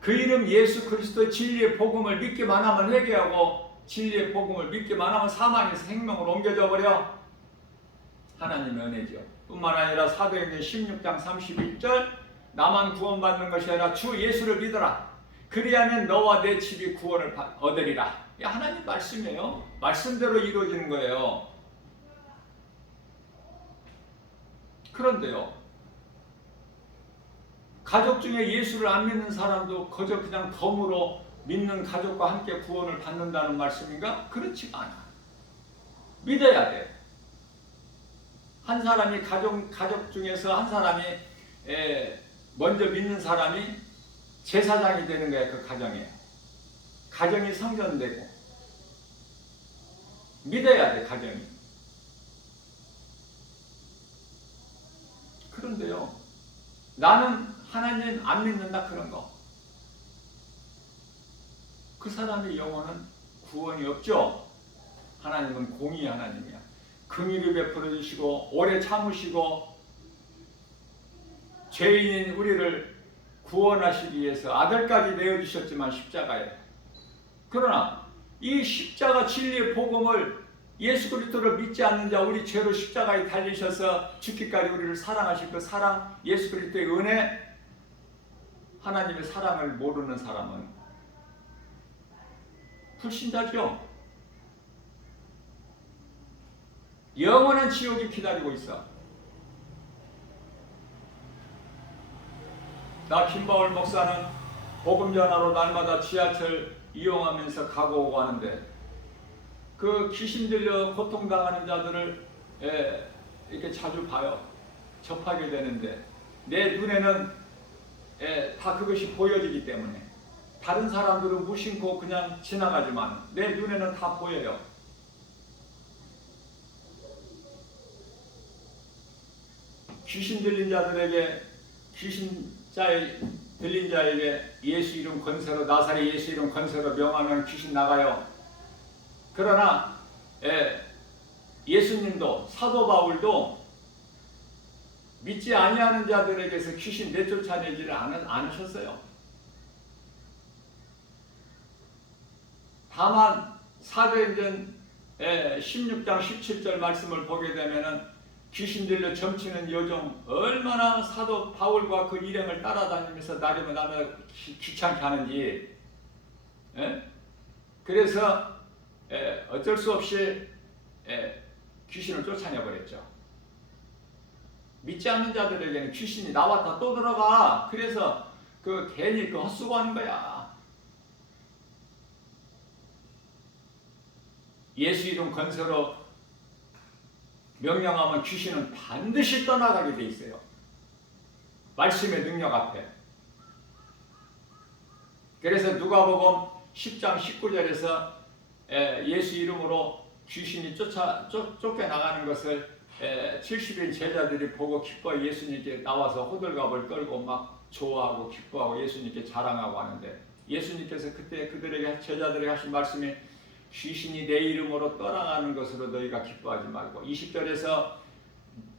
그 이름 예수 그리스도의 진리의 복음을 믿기만 하면, 회개하고 진리의 복음을 믿기만 하면 사망에서 생명으로 옮겨져 버려. 하나님의 은혜죠. 뿐만 아니라 사도행전 16장 31절, 나만 구원받는 것이 아니라 주 예수를 믿어라. 그리하면 너와 내 집이 구원을 얻으리라. 하나님 말씀이에요. 말씀대로 이루어지는 거예요. 그런데요, 가족 중에 예수를 안 믿는 사람도 그저 그냥 덤으로 믿는 가족과 함께 구원을 받는다는 말씀인가? 그렇지가 않아. 믿어야 돼. 한 사람이 가족 중에서 한 사람이 먼저 믿는 사람이 제사장이 되는 거야. 그 가정에. 가정이 성전되고 믿어야 돼. 가정이. 그런데요, 나는 하나님 안 믿는다, 그런 거. 그 사람의 영혼은 구원이 없죠. 하나님은 공의의 하나님이야. 긍휼을 베풀어 주시고 오래 참으시고 죄인인 우리를 구원하시기 위해서 아들까지 내어주셨지만 십자가에. 그러나 이 십자가 진리의 복음을, 예수 그리스도를 믿지 않는 자, 우리 죄로 십자가에 달리셔서 죽기까지 우리를 사랑하실 그 사랑, 예수 그리스도의 은혜, 하나님의 사랑을 모르는 사람은 불신자죠. 영원한 지옥이 기다리고 있어. 나 김바울 목사는 복음 전하러 날마다 지하철 이용하면서 가고 오고 하는데, 그 귀신 들려 고통당하는 자들을 이렇게 자주 봐요. 접하게 되는데 내 눈에는 다 그것이 보여지기 때문에, 다른 사람들은 무심코 그냥 지나가지만 내 눈에는 다 보여요. 귀신 들린 자들에게, 들린 자에게 예수 이름 권세로, 나사렛 예수 이름 권세로 명하면 귀신 나가요. 그러나 예수님도, 사도 바울도 믿지 아니하는 자들에게서 귀신 내쫓아내지를 않으셨어요. 다만 사도행전 16장 17절 말씀을 보게 되면은 귀신 들려 점치는 여종, 얼마나 사도 바울과 그 일행을 따라다니면서 나름을 귀찮게 하는지. 그래서 어쩔 수 없이 귀신을 쫓아내버렸죠. 믿지 않는 자들에게는 귀신이 나왔다 또 들어가. 그래서 그 괜히 그 헛수고하는 거야. 예수 이름 권세로 명령하면 귀신은 반드시 떠나가게 돼 있어요. 말씀의 능력 앞에. 그래서 누가복음 10장 19절에서 예수 이름으로 귀신이 쫓겨나가는 것을 70인 제자들이 보고 기뻐 예수님께 나와서 호들갑을 떨고 막 좋아하고 기뻐하고 예수님께 자랑하고 하는데, 예수님께서 그때 그들에게, 제자들에게 하신 말씀이 귀신이 내 이름으로 떠나가는 것으로 너희가 기뻐하지 말고, 20절에서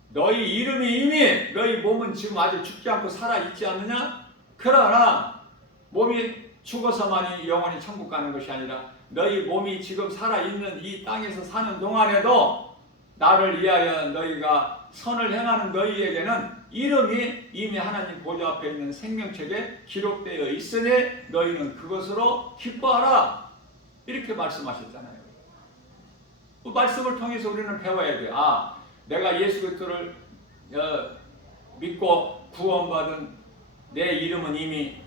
너희 이름이 이미, 너희 몸은 지금 아직 죽지 않고 살아있지 않느냐? 그러나 몸이 죽어서만이 영원히 천국 가는 것이 아니라 너희 몸이 지금 살아있는 이 땅에서 사는 동안에도 나를 위하여 너희가 선을 행하는 너희에게는 이름이 이미 하나님 보좌 앞에 있는 생명책에 기록되어 있으니 너희는 그것으로 기뻐하라. 이렇게 말씀하셨잖아요. 그 말씀을 통해서 우리는 배워야 돼요. 아, 내가 예수 그리스도를 믿고 구원받은 내 이름은 이미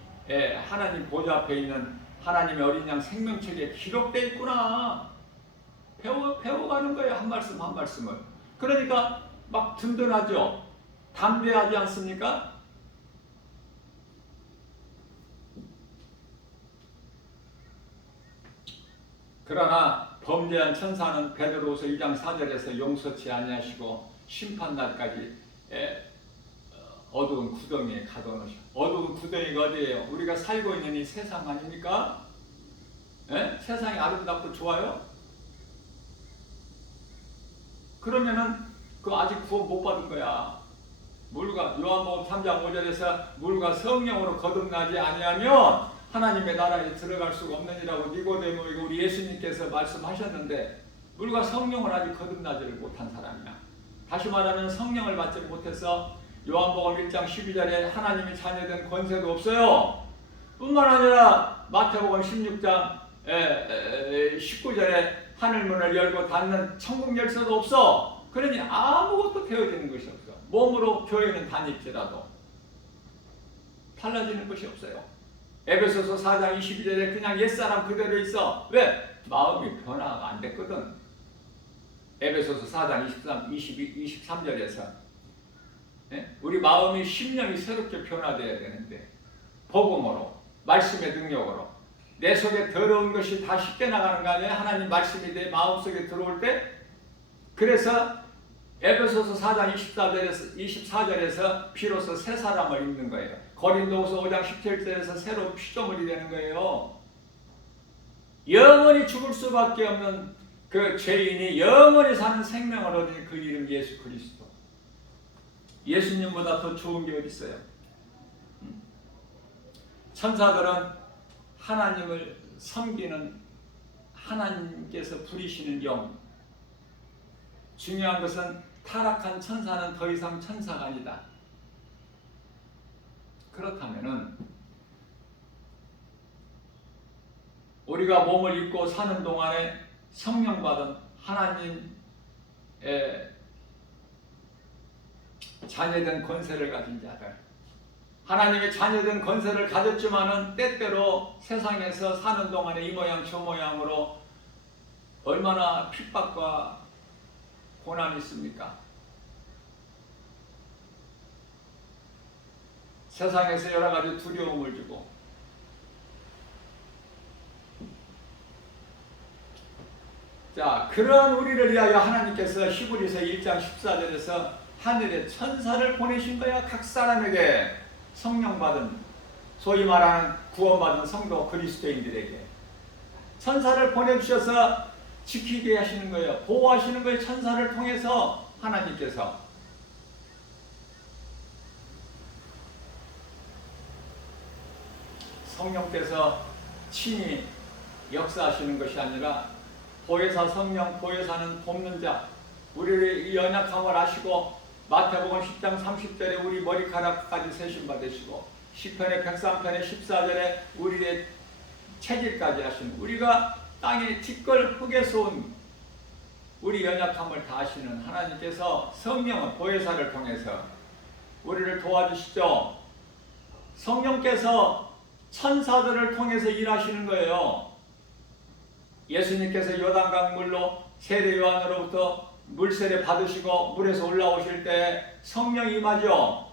하나님 보좌 앞에 있는 하나님의 어린 양 생명책에 기록되어 있구나. 배워가는 거예요. 한 말씀 한 말씀을. 그러니까 막 든든하죠. 담대하지 않습니까? 그러나 범죄한 천사는 베드로후서 2장 4절에서 용서치 아니하시고 심판날까지 어두운 구덩이에 가둬놓으셔. 어두운 구덩이가 어디예요? 우리가 살고 있는 이 세상 아닙니까? 세상이 아름답고 좋아요? 그러면은 그 아직 구원 못 받은 거야. 물과 요한복음 3장 5절에서 물과 성령으로 거듭나지 아니하면 하나님의 나라에 들어갈 수가 없느니라고 니고데모에게 우리 예수님께서 말씀하셨는데, 물과 성령을 아직 거듭나지를 못한 사람이야. 다시 말하면 성령을 받지 못해서 요한복음 1장 12절에 하나님이 자녀된 권세도 없어요. 뿐만 아니라 마태복음 16장 19절에 하늘문을 열고 닫는 천국 열쇠도 없어. 그러니 아무것도 되어지는 것이 없어. 몸으로 교회는 다닐지라도 달라지는 것이 없어요. 에베소서 4장 22절에 그냥 옛사람 그대로 있어. 왜? 마음이 변화가 안 됐거든. 에베소서 4장 23절에서 우리 마음이 심령이 새롭게 변화되어야 되는데, 복음으로, 말씀의 능력으로 내 속에 더러운 것이 다 씻겨나가는 거 아니에요? 하나님 말씀이 내 마음속에 들어올 때. 그래서 에베소서 4장 24절에서 비로소 새 사람을 입는 거예요. 고린도후서 5장 17절에서 새로 피조물이 되는 거예요. 영원히 죽을 수밖에 없는 그 죄인이 영원히 사는 생명을 얻는 그 이름 예수 그리스도. 예수님보다 더 좋은 게 어디 있어요? 천사들은 하나님을 섬기는, 하나님께서 부리시는 영. 중요한 것은 타락한 천사는 더 이상 천사가 아니다. 그렇다면은 우리가 몸을 입고 사는 동안에 성령 받은 하나님의 자녀된 권세를 가진 자들, 하나님의 자녀된 권세를 가졌지만은 때때로 세상에서 사는 동안에 이 모양 저 모양으로 얼마나 핍박과 고난이 있습니까? 세상에서 여러 가지 두려움을 주고, 자, 그런 우리를 위하여 하나님께서 히브리서 1장 14절에서 하늘에 천사를 보내신 거야. 각 사람에게, 성령 받은, 소위 말하는 구원받은 성도 그리스도인들에게 천사를 보내주셔서 지키게 하시는 거예요. 보호하시는 거예요. 천사를 통해서 하나님께서. 성령께서 친히 역사하시는 것이 아니라 보혜사 성령, 보혜사는 돕는 자, 우리의 이 연약함을 아시고 마태복음 10장 30절에 우리 머리카락까지 세심 받으시고 시편의 103편의 14절에 우리의 체질까지 하시는, 우리가 땅의 티끌 흙에서 온 우리 연약함을 다 아시는 하나님께서 성령은 보혜사를 통해서 우리를 도와주시죠. 성령께서 천사들을 통해서 일하시는 거예요. 예수님께서 요단강 물로 세례 요한으로부터 물세례 받으시고 물에서 올라오실 때 성령이 임하죠.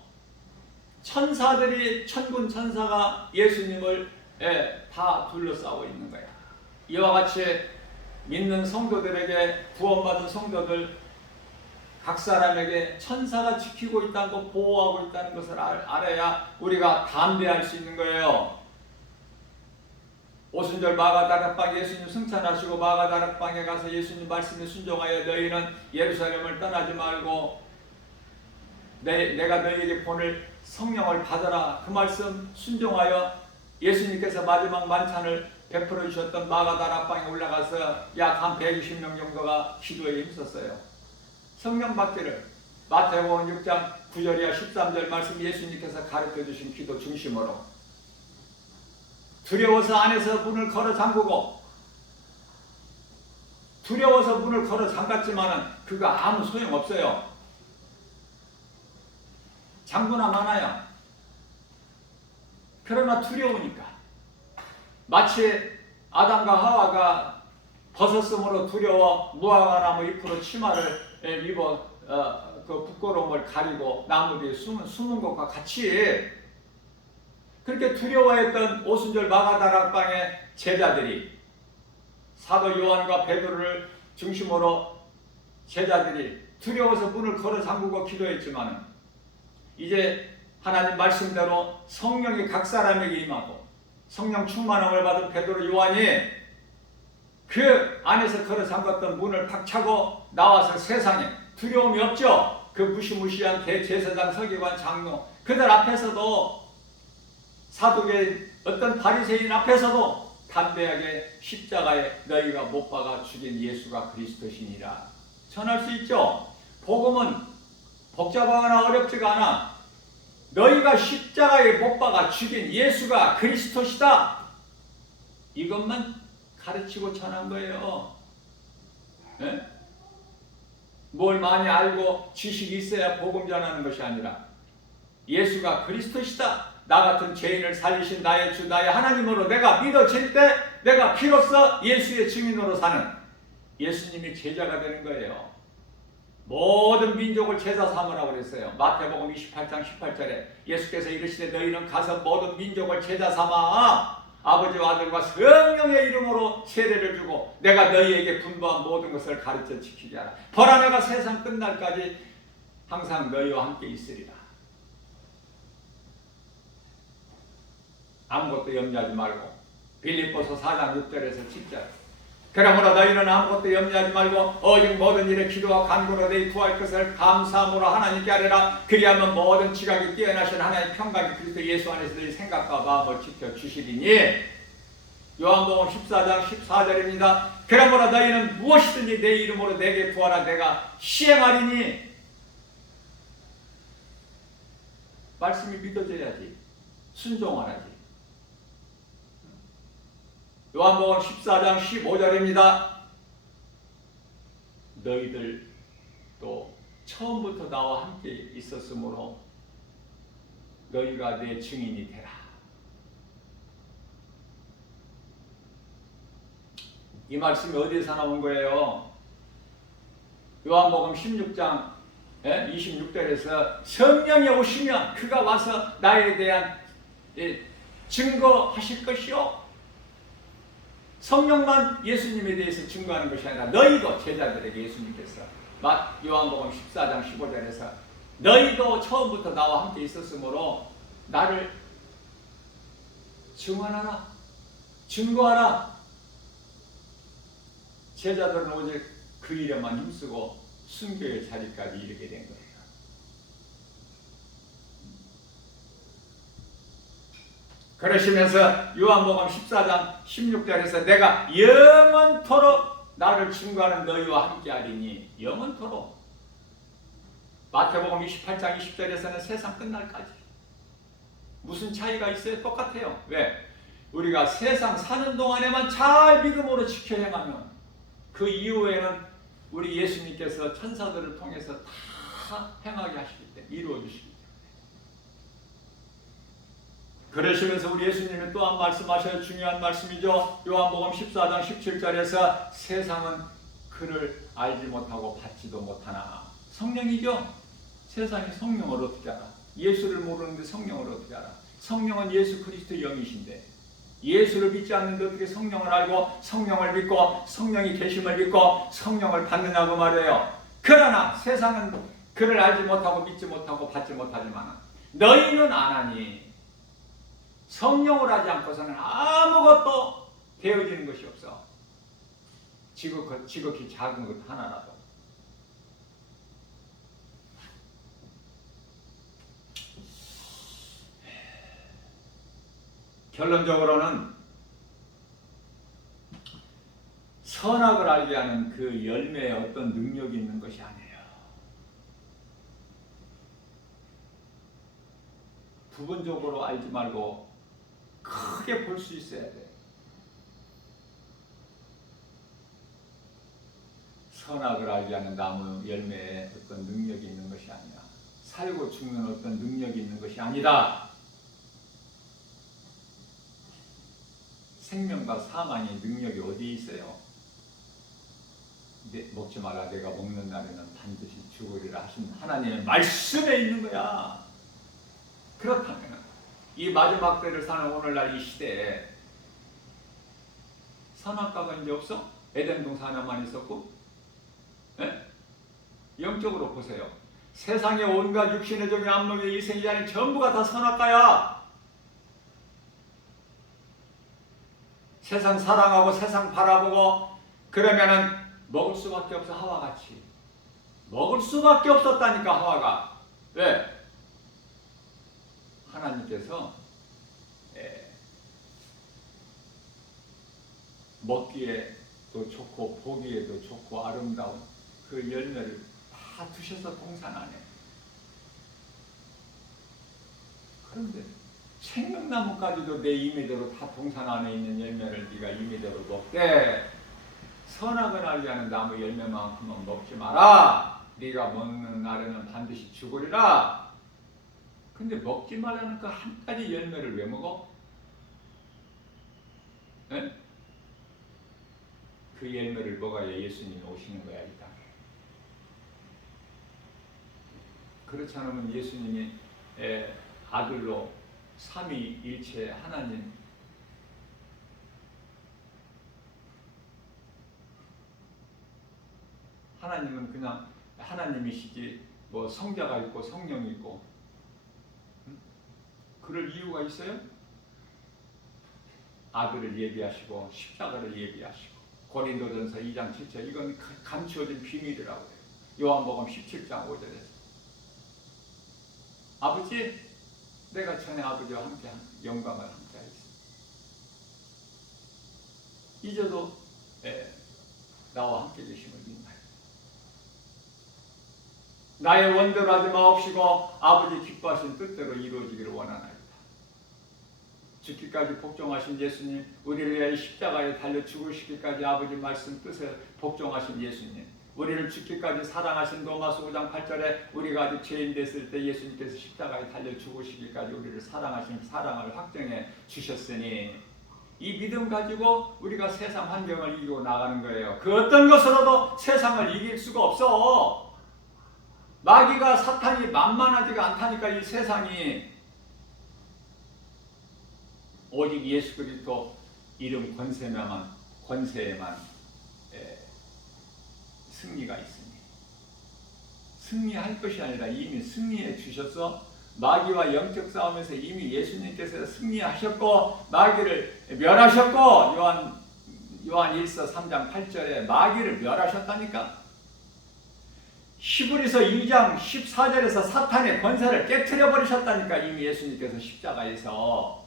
천사들이, 천군 천사가 예수님을 다 둘러싸고 있는 거예요. 이와 같이 믿는 성도들에게, 구원받은 성도들 각 사람에게 천사가 지키고 있다는 것, 보호하고 있다는 것을 알아야 우리가 담대할 수 있는 거예요. 오순절 마가다락방 예수님 승천하시고 마가다락방에 가서 예수님 말씀에 순종하여 너희는 예루살렘을 떠나지 말고 내가 너희에게 보낼 성령을 받아라. 그 말씀 순종하여 예수님께서 마지막 만찬을 베풀어 주셨던 마가다락방에 올라가서 약 한 120명 정도가 기도에 힘썼어요. 성령 받기를. 마태복음 6장 9절이야 13절 말씀 예수님께서 가르쳐 주신 기도 중심으로 두려워서 안에서 문을 걸어 잠그고, 두려워서 문을 걸어 잠갔지만은 그거 아무 소용없어요. 장구나 많아요. 그러나 두려우니까. 마치 아담과 하와가 벗었으므로 두려워 무화과 나무 잎으로 치마를 입어 그 부끄러움을 가리고 나무 뒤에 숨은 것과 같이 그렇게 두려워했던 오순절 마가다락방의 제자들이 사도 요한과 베드로를 중심으로 제자들이 두려워서 문을 걸어 잠그고 기도했지만 이제 하나님 말씀대로 성령이 각 사람에게 임하고 성령 충만함을 받은 베드로 요한이 그 안에서 걸어 잠갔던 문을 박차고 나와서 세상에 두려움이 없죠. 그 무시무시한 대제사장 서기관 장로 그들 앞에서도 사두개인 어떤 바리새인 앞에서도 담대하게 십자가에 너희가 못 박아 죽인 예수가 그리스도시니라 전할 수 있죠. 복음은 복잡하거나 어렵지가 않아. 너희가 십자가에 못 박아 죽인 예수가 그리스도시다. 이것만 가르치고 전한 거예요. 네? 뭘 많이 알고 지식이 있어야 복음 전하는 것이 아니라 예수가 그리스도시다. 나 같은 죄인을 살리신 나의 주 나의 하나님으로 내가 믿어질 때 내가 비로소 예수의 증인으로 사는 예수님이 제자가 되는 거예요. 모든 민족을 제자 삼으라고 그랬어요. 마태복음 28장 18절에 예수께서 이르시되 너희는 가서 모든 민족을 제자 삼아 아버지와 아들과 성령의 이름으로 세례를 주고 내가 너희에게 분부한 모든 것을 가르쳐 지키게 하라. 보라 내가 세상 끝날까지 항상 너희와 함께 있으리라. 아무것도 염려하지 말고 빌립보서 4장 6절에서 10절 그러므로 너희는 아무것도 염려하지 말고 오직 모든 일에 기도와 간구로 너희 구할 것을 감사함으로 하나님께 아뢰라. 그리하면 모든 지각이 뛰어나신 하나님의 평강이 그리스도 예수 안에서 너희 생각과 마음을 지켜주시리니 요한복음 14장 14절입니다. 그러므로 너희는 무엇이든지 내 이름으로 내게 구하라 내가 시행하리니. 말씀이 믿어져야지 순종하라지. 요한복음 14장 15절입니다. 너희들 또 처음부터 나와 함께 있었으므로 너희가 내 증인이 되라. 이 말씀이 어디에서 나온 거예요? 요한복음 16장 26절에서 성령이 오시면 그가 와서 나에 대한 증거하실 것이요. 성령만 예수님에 대해서 증거하는 것이 아니라 너희도 제자들에게 예수님께서 요한복음 14장 15절에서 너희도 처음부터 나와 함께 있었으므로 나를 증언하라, 증거하라. 제자들은 오직 그 일에만 힘쓰고 순교의 자리까지 이르게 된 거예요. 그러시면서 요한복음 14장 16절에서 내가 영원토록 나를 증거하는 너희와 함께하리니 영원토록. 마태복음 28장 20절에서는 세상 끝날까지. 무슨 차이가 있어요? 똑같아요. 왜? 우리가 세상 사는 동안에만 잘 믿음으로 지켜 행하면 그 이후에는 우리 예수님께서 천사들을 통해서 다 행하게 하시기 때문에 이루어 주시기 때문에. 그러시면서 우리 예수님이 또한 말씀하셔야 중요한 말씀이죠. 요한복음 14장 17절에서 세상은 그를 알지 못하고 받지도 못하나. 성령이죠. 세상이 성령을 어떻게 알아? 예수를 모르는데 성령을 어떻게 알아? 성령은 예수 그리스도의 영이신데 예수를 믿지 않는데 어떻게 성령을 알고 성령을 믿고 성령이 계심을 믿고 성령을 받느냐고 말해요. 그러나 세상은 그를 알지 못하고 믿지 못하고 받지 못하지만 너희는 아나니 성령을 하지 않고서는 아무것도 되어지는 것이 없어. 지극히 작은 것 하나라도. 결론적으로는 선악을 알게 하는 그 열매에 어떤 능력이 있는 것이 아니에요. 부분적으로 알지 말고 크게 볼 수 있어야 돼. 선악을 알게 하는 나무 열매에 어떤 능력이 있는 것이 아니야. 살고 죽는 어떤 능력이 있는 것이 아니다. 생명과 사망의 능력이 어디에 있어요? 먹지 마라, 내가 먹는 날에는 반드시 죽으리라 하신 하나님의 말씀에 있는 거야. 그렇다면 이 마지막 때를 사는 오늘날 이 시대에 선악과가 이제 없어? 에덴 동산 하나만 있었고, 네? 영적으로 보세요. 세상의 온갖 육신의 종의 안목의 이생이자는 전부가 다 선악과야. 세상 사랑하고 세상 바라보고 그러면은 먹을 수밖에 없어. 하와같이 먹을 수밖에 없었다니까. 하와가 왜? 하나님께서 먹기에도 좋고 보기에도 좋고 아름다운 그 열매를 다 두셔서 동산 안에. 그런데 생명나무까지도 내 임의대로 다 동산 안에 있는 열매를 네가 임의대로 먹되 선악을 알게 하는 나무 열매만큼은 먹지 마라. 네가 먹는 날에는 반드시 죽으리라. 근데 먹지 말라는 그 한 가지 열매를 왜 먹어? 네? 그 열매를 먹어야 예수님이 오시는 거야, 이 땅에. 그렇지 않으면 예수님이 아들로 삼위일체 하나님, 하나님은 그냥 하나님이시지 뭐 성자가 있고 성령이 있고 그럴 이유가 있어요? 아들을 예비하시고 십자가를 예비하시고 고린도전서 2장 7절 이건 감추어진 비밀이라고 해요. 요한복음 17장 5절에 아버지 내가 전에 아버지와 함께 영광을 함께 하였습니다. 이제도 나와 함께 계심을 믿나요? 나의 원대로 하지 마옵시고 아버지 기뻐하신 뜻대로 이루어지기를 원하나이다. 죽기까지 복종하신 예수님, 우리를 위하여 십자가에 달려 죽으시기까지 아버지 말씀 뜻에 복종하신 예수님, 우리를 죽기까지 사랑하신 로마서 5장 8절에 우리가 아직 죄인 됐을 때 예수님께서 십자가에 달려 죽으시기까지 우리를 사랑하신 사랑을 확정해 주셨으니 이 믿음 가지고 우리가 세상 환경을 이기고 나가는 거예요. 그 어떤 것으로도 세상을 이길 수가 없어. 마귀가 사탄이 만만하지가 않다니까. 이 세상이 오직 예수 그리스도 이름 권세에만 승리가 있으니 승리할 것이 아니라 이미 승리해 주셔서 마귀와 영적 싸움에서 이미 예수님께서 승리하셨고 마귀를 멸하셨고 요한 1서 3장 8절에 마귀를 멸하셨다니까. 히브리서 2장 14절에서 사탄의 권세를 깨트려 버리셨다니까. 이미 예수님께서 십자가에서.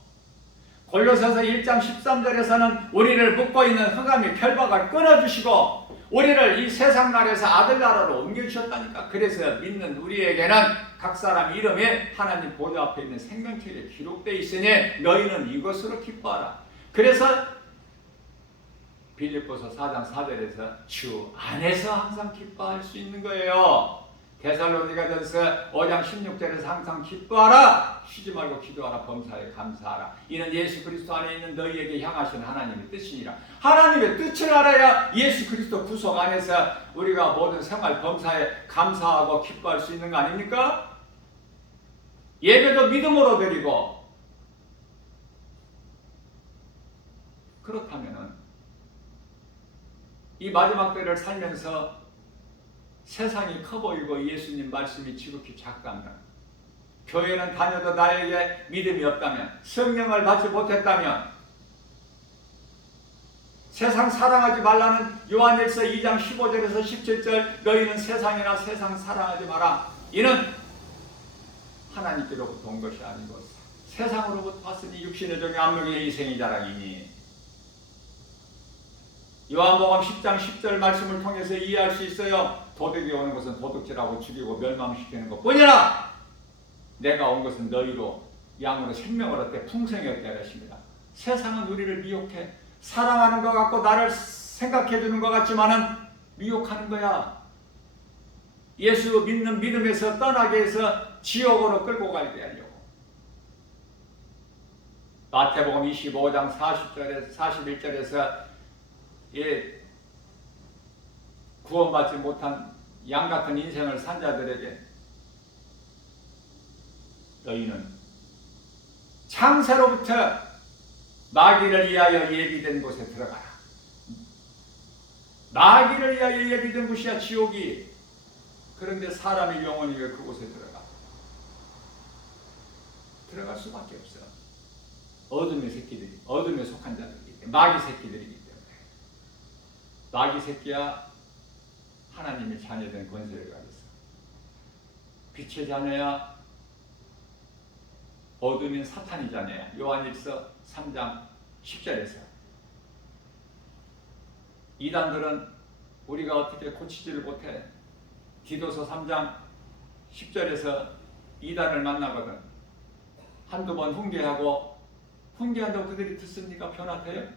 골로새서 1장 13절에서는 우리를 묶고 있는 흑암의 결박을 끊어주시고 우리를 이 세상 나라에서 아들나라로 옮겨주셨다니까. 그래서 믿는 우리에게는 각 사람 이름에 하나님 보좌 앞에 있는 생명책에 기록되어 있으니 너희는 이것으로 기뻐하라. 그래서 빌립보서 4장 4절에서 주 안에서 항상 기뻐할 수 있는 거예요. 데살로니가전서 5장 16절에서 항상 기뻐하라. 쉬지 말고 기도하라. 범사에 감사하라. 이는 예수 그리스도 안에 있는 너희에게 향하신 하나님의 뜻이니라. 하나님의 뜻을 알아야 예수 그리스도 구속 안에서 우리가 모든 생활 범사에 감사하고 기뻐할 수 있는 거 아닙니까? 예배도 믿음으로 드리고. 그렇다면은 이 마지막 때를 살면서 세상이 커 보이고 예수님 말씀이 지극히 작다면, 교회는 다녀도 나에게 믿음이 없다면, 성령을 받지 못했다면, 세상 사랑하지 말라는 요한일서 2장 15절에서 17절 너희는 세상이나 세상 사랑하지 마라. 이는 하나님께로부터 온 것이 아니고 세상으로부터 왔으니 육신의 종의 안목의 이생이 자랑이니. 요한복음 10장 10절 말씀을 통해서 이해할 수 있어요. 도둑이 오는 것은 도둑질하고 죽이고 멸망시키는 것뿐이라. 내가 온 것은 너희로 양으로 생명을 얻되 풍성히 얻게 하십니다. 세상은 우리를 미혹해. 사랑하는 것 같고 나를 생각해 주는 것 같지만은 미혹하는 거야. 예수 믿는 믿음에서 떠나게 해서 지옥으로 끌고 가게 하려고. 마태복음 25장 40절에서 41절에서 구원받지 못한 양같은 인생을 산 자들에게 너희는 창세로부터 마귀를 위하여 예비된 곳에 들어가라. 마귀를 위하여 예비된 곳이야 지옥이. 그런데 사람의 영혼이 왜 그곳에 들어갈 수밖에 없어. 어둠의 새끼들이, 어둠에 속한 자들이기 때문에, 마귀 새끼들이기 때문에. 마귀 새끼야 하나님의 자녀된 권세를 가졌어. 빛의 자녀야 어둠인 사탄의 자녀야. 요한일서 3장 10절에서 이단들은 우리가 어떻게 고치지를 못해. 디도서 3장 10절에서 이단을 만나거든. 한두 번 훈계한다고 그들이 듣습니까? 변화돼요?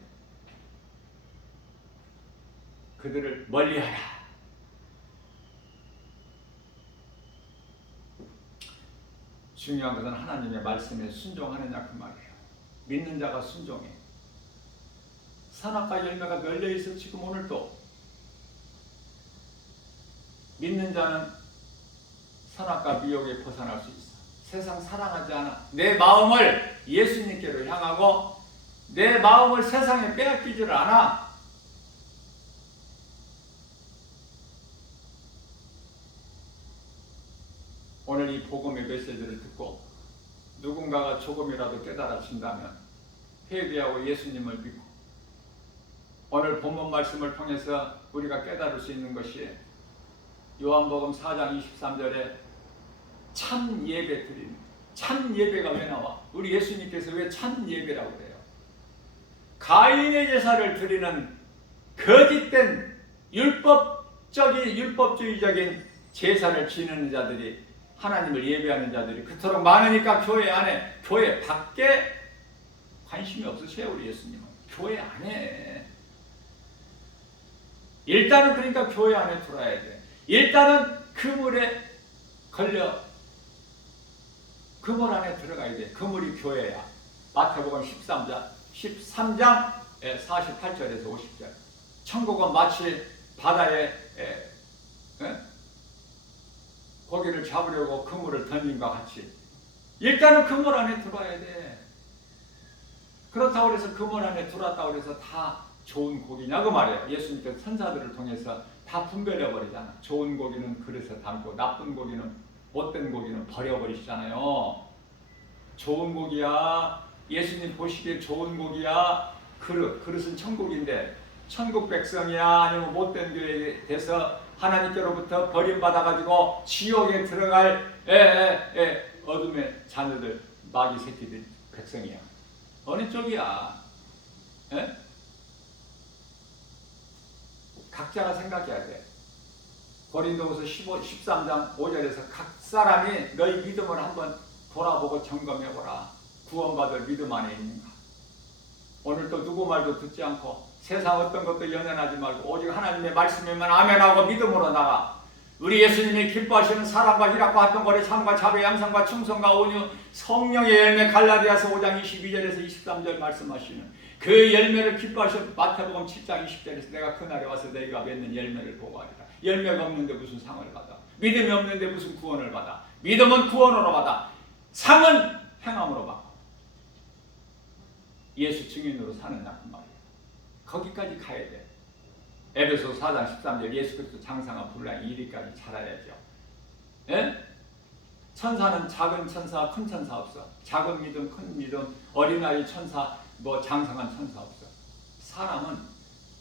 그들을 멀리하라. 중요한 것은 하나님의 말씀에 순종하느냐 그 말이에요. 믿는 자가 순종해. 선악과 열매가 널려있어. 지금 오늘도 믿는 자는 선악과 미혹에 벗어날 수 있어. 세상 사랑하지 않아. 내 마음을 예수님께로 향하고 내 마음을 세상에 빼앗기지를 않아. 오늘 이 복음의 메시지를 듣고 누군가가 조금이라도 깨달아진다면 회개하고 예수님을 믿고 오늘 본문 말씀을 통해서 우리가 깨달을 수 있는 것이 요한복음 4장 23절에 참 예배 드리는, 참 예배가 왜 나와? 우리 예수님께서 왜 참 예배라고 그래요? 가인의 제사를 드리는 거짓된 율법주의적인 제사를 지내는 자들이, 하나님을 예배하는 자들이 그토록 많으니까 교회 안에, 교회 밖에 관심이 없으세요. 우리 예수님은 교회 안에. 일단은 그러니까 교회 안에 들어와야 돼. 일단은 그물에 걸려 그물 안에 들어가야 돼. 그물이 교회야. 마태복음 13장 48절에서 50절. 천국은 마치 바다에 고기를 잡으려고 그물을 던진과 같이 일단은 그물 안에 들어와야 돼. 그렇다고 해서 그물 안에 들어왔다고 해서 다 좋은 고기냐고 말이야. 예수님께서 천사들을 통해서 다 분별해버리잖아. 좋은 고기는 그릇에 담고 나쁜 고기는, 못된 고기는 버려버리시잖아요. 좋은 고기야, 예수님 보시기에 좋은 고기야, 그릇은 천국인데 천국 백성이야 아니면 못된 교회에 돼서 하나님께로부터 버림받아가지고 지옥에 들어갈 어둠의 자녀들, 마귀 새끼들 백성이야. 어느 쪽이야? 각자가 생각해야 돼. 고린도후서 13장 5절에서 각 사람이 너희 믿음을 한번 돌아보고 점검해보라. 구원받을 믿음 안에 있는가. 오늘도 누구 말도 듣지 않고 세상 어떤 것도 연연하지 말고 오직 하나님의 말씀에만 아멘하고 믿음으로 나가. 우리 예수님이 기뻐하시는 사랑과 희락과 합병거래 참과 자비 양성과 충성과 온유 성령의 열매 갈라디아서 5장 22절에서 23절 말씀하시는 그 열매를 기뻐하셔. 마태복음 7장 20절에서 내가 그날에 와서 너희가 맺는 열매를 보고하리라. 열매가 없는데 무슨 상을 받아? 믿음이 없는데 무슨 구원을 받아? 믿음은 구원으로 받아. 상은 행함으로 받아. 예수 증인으로 사는 날 그 말이에요. 거기까지 가야 돼. 에베소 4장 13절 예수 그리스도 장상한 분량 이리까지 자라야죠. 예? 천사는 작은 천사, 큰 천사 없어. 작은 믿음, 큰 믿음, 어린아이 천사, 뭐 장성한 천사 없어. 사람은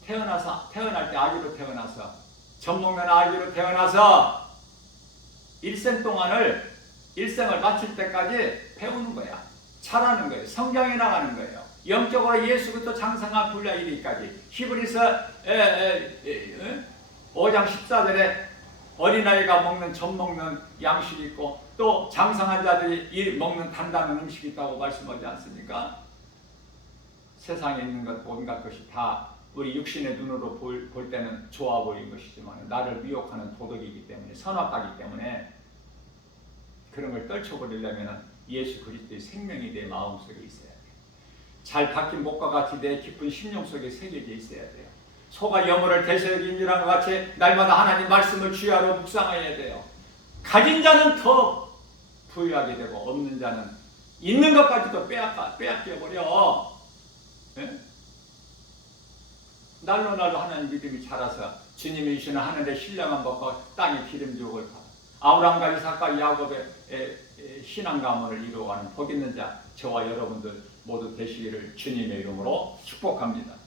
태어날 때 아기로 태어나서 젖먹는 아기로 태어나서 일생을 마칠 때까지 배우는 거야. 자라는 거예요. 성장해 나가는 거예요. 영적으로 예수 그리스도 장성한 분량 이리까지. 히브리서 5장 14절에 어린아이가 먹는 젖먹는 양식이 있고 또 장성한 자들이 먹는 단단한 음식이 있다고 말씀하지 않습니까? 세상에 있는 것 온갖 것이 다 우리 육신의 눈으로 볼 때는 좋아 보이는 것이지만 나를 미혹하는 도덕이기 때문에 선악과이기 때문에 그런 걸 떨쳐버리려면 예수 그리스도의 생명이 내 마음속에 있어야 돼요. 잘 박힌 목과 같이 내 깊은 심령 속에 새겨져 있어야 돼요. 소가 여물을 대서에 인질한 것 같이 날마다 하나님 말씀을 주야로 묵상해야 돼요. 가진 자는 더 부유하게 되고 없는 자는 있는 것까지도 빼앗겨버려. 예? 날로 하나님 믿음이 자라서 주님이 주시는 하늘의 신령한 법과 땅의 기름죽을 받아 아브라함과 이삭과 야곱의 신앙 가문을 이루어가는 복 있는 자 저와 여러분들 모두 되시기를 주님의 이름으로 축복합니다.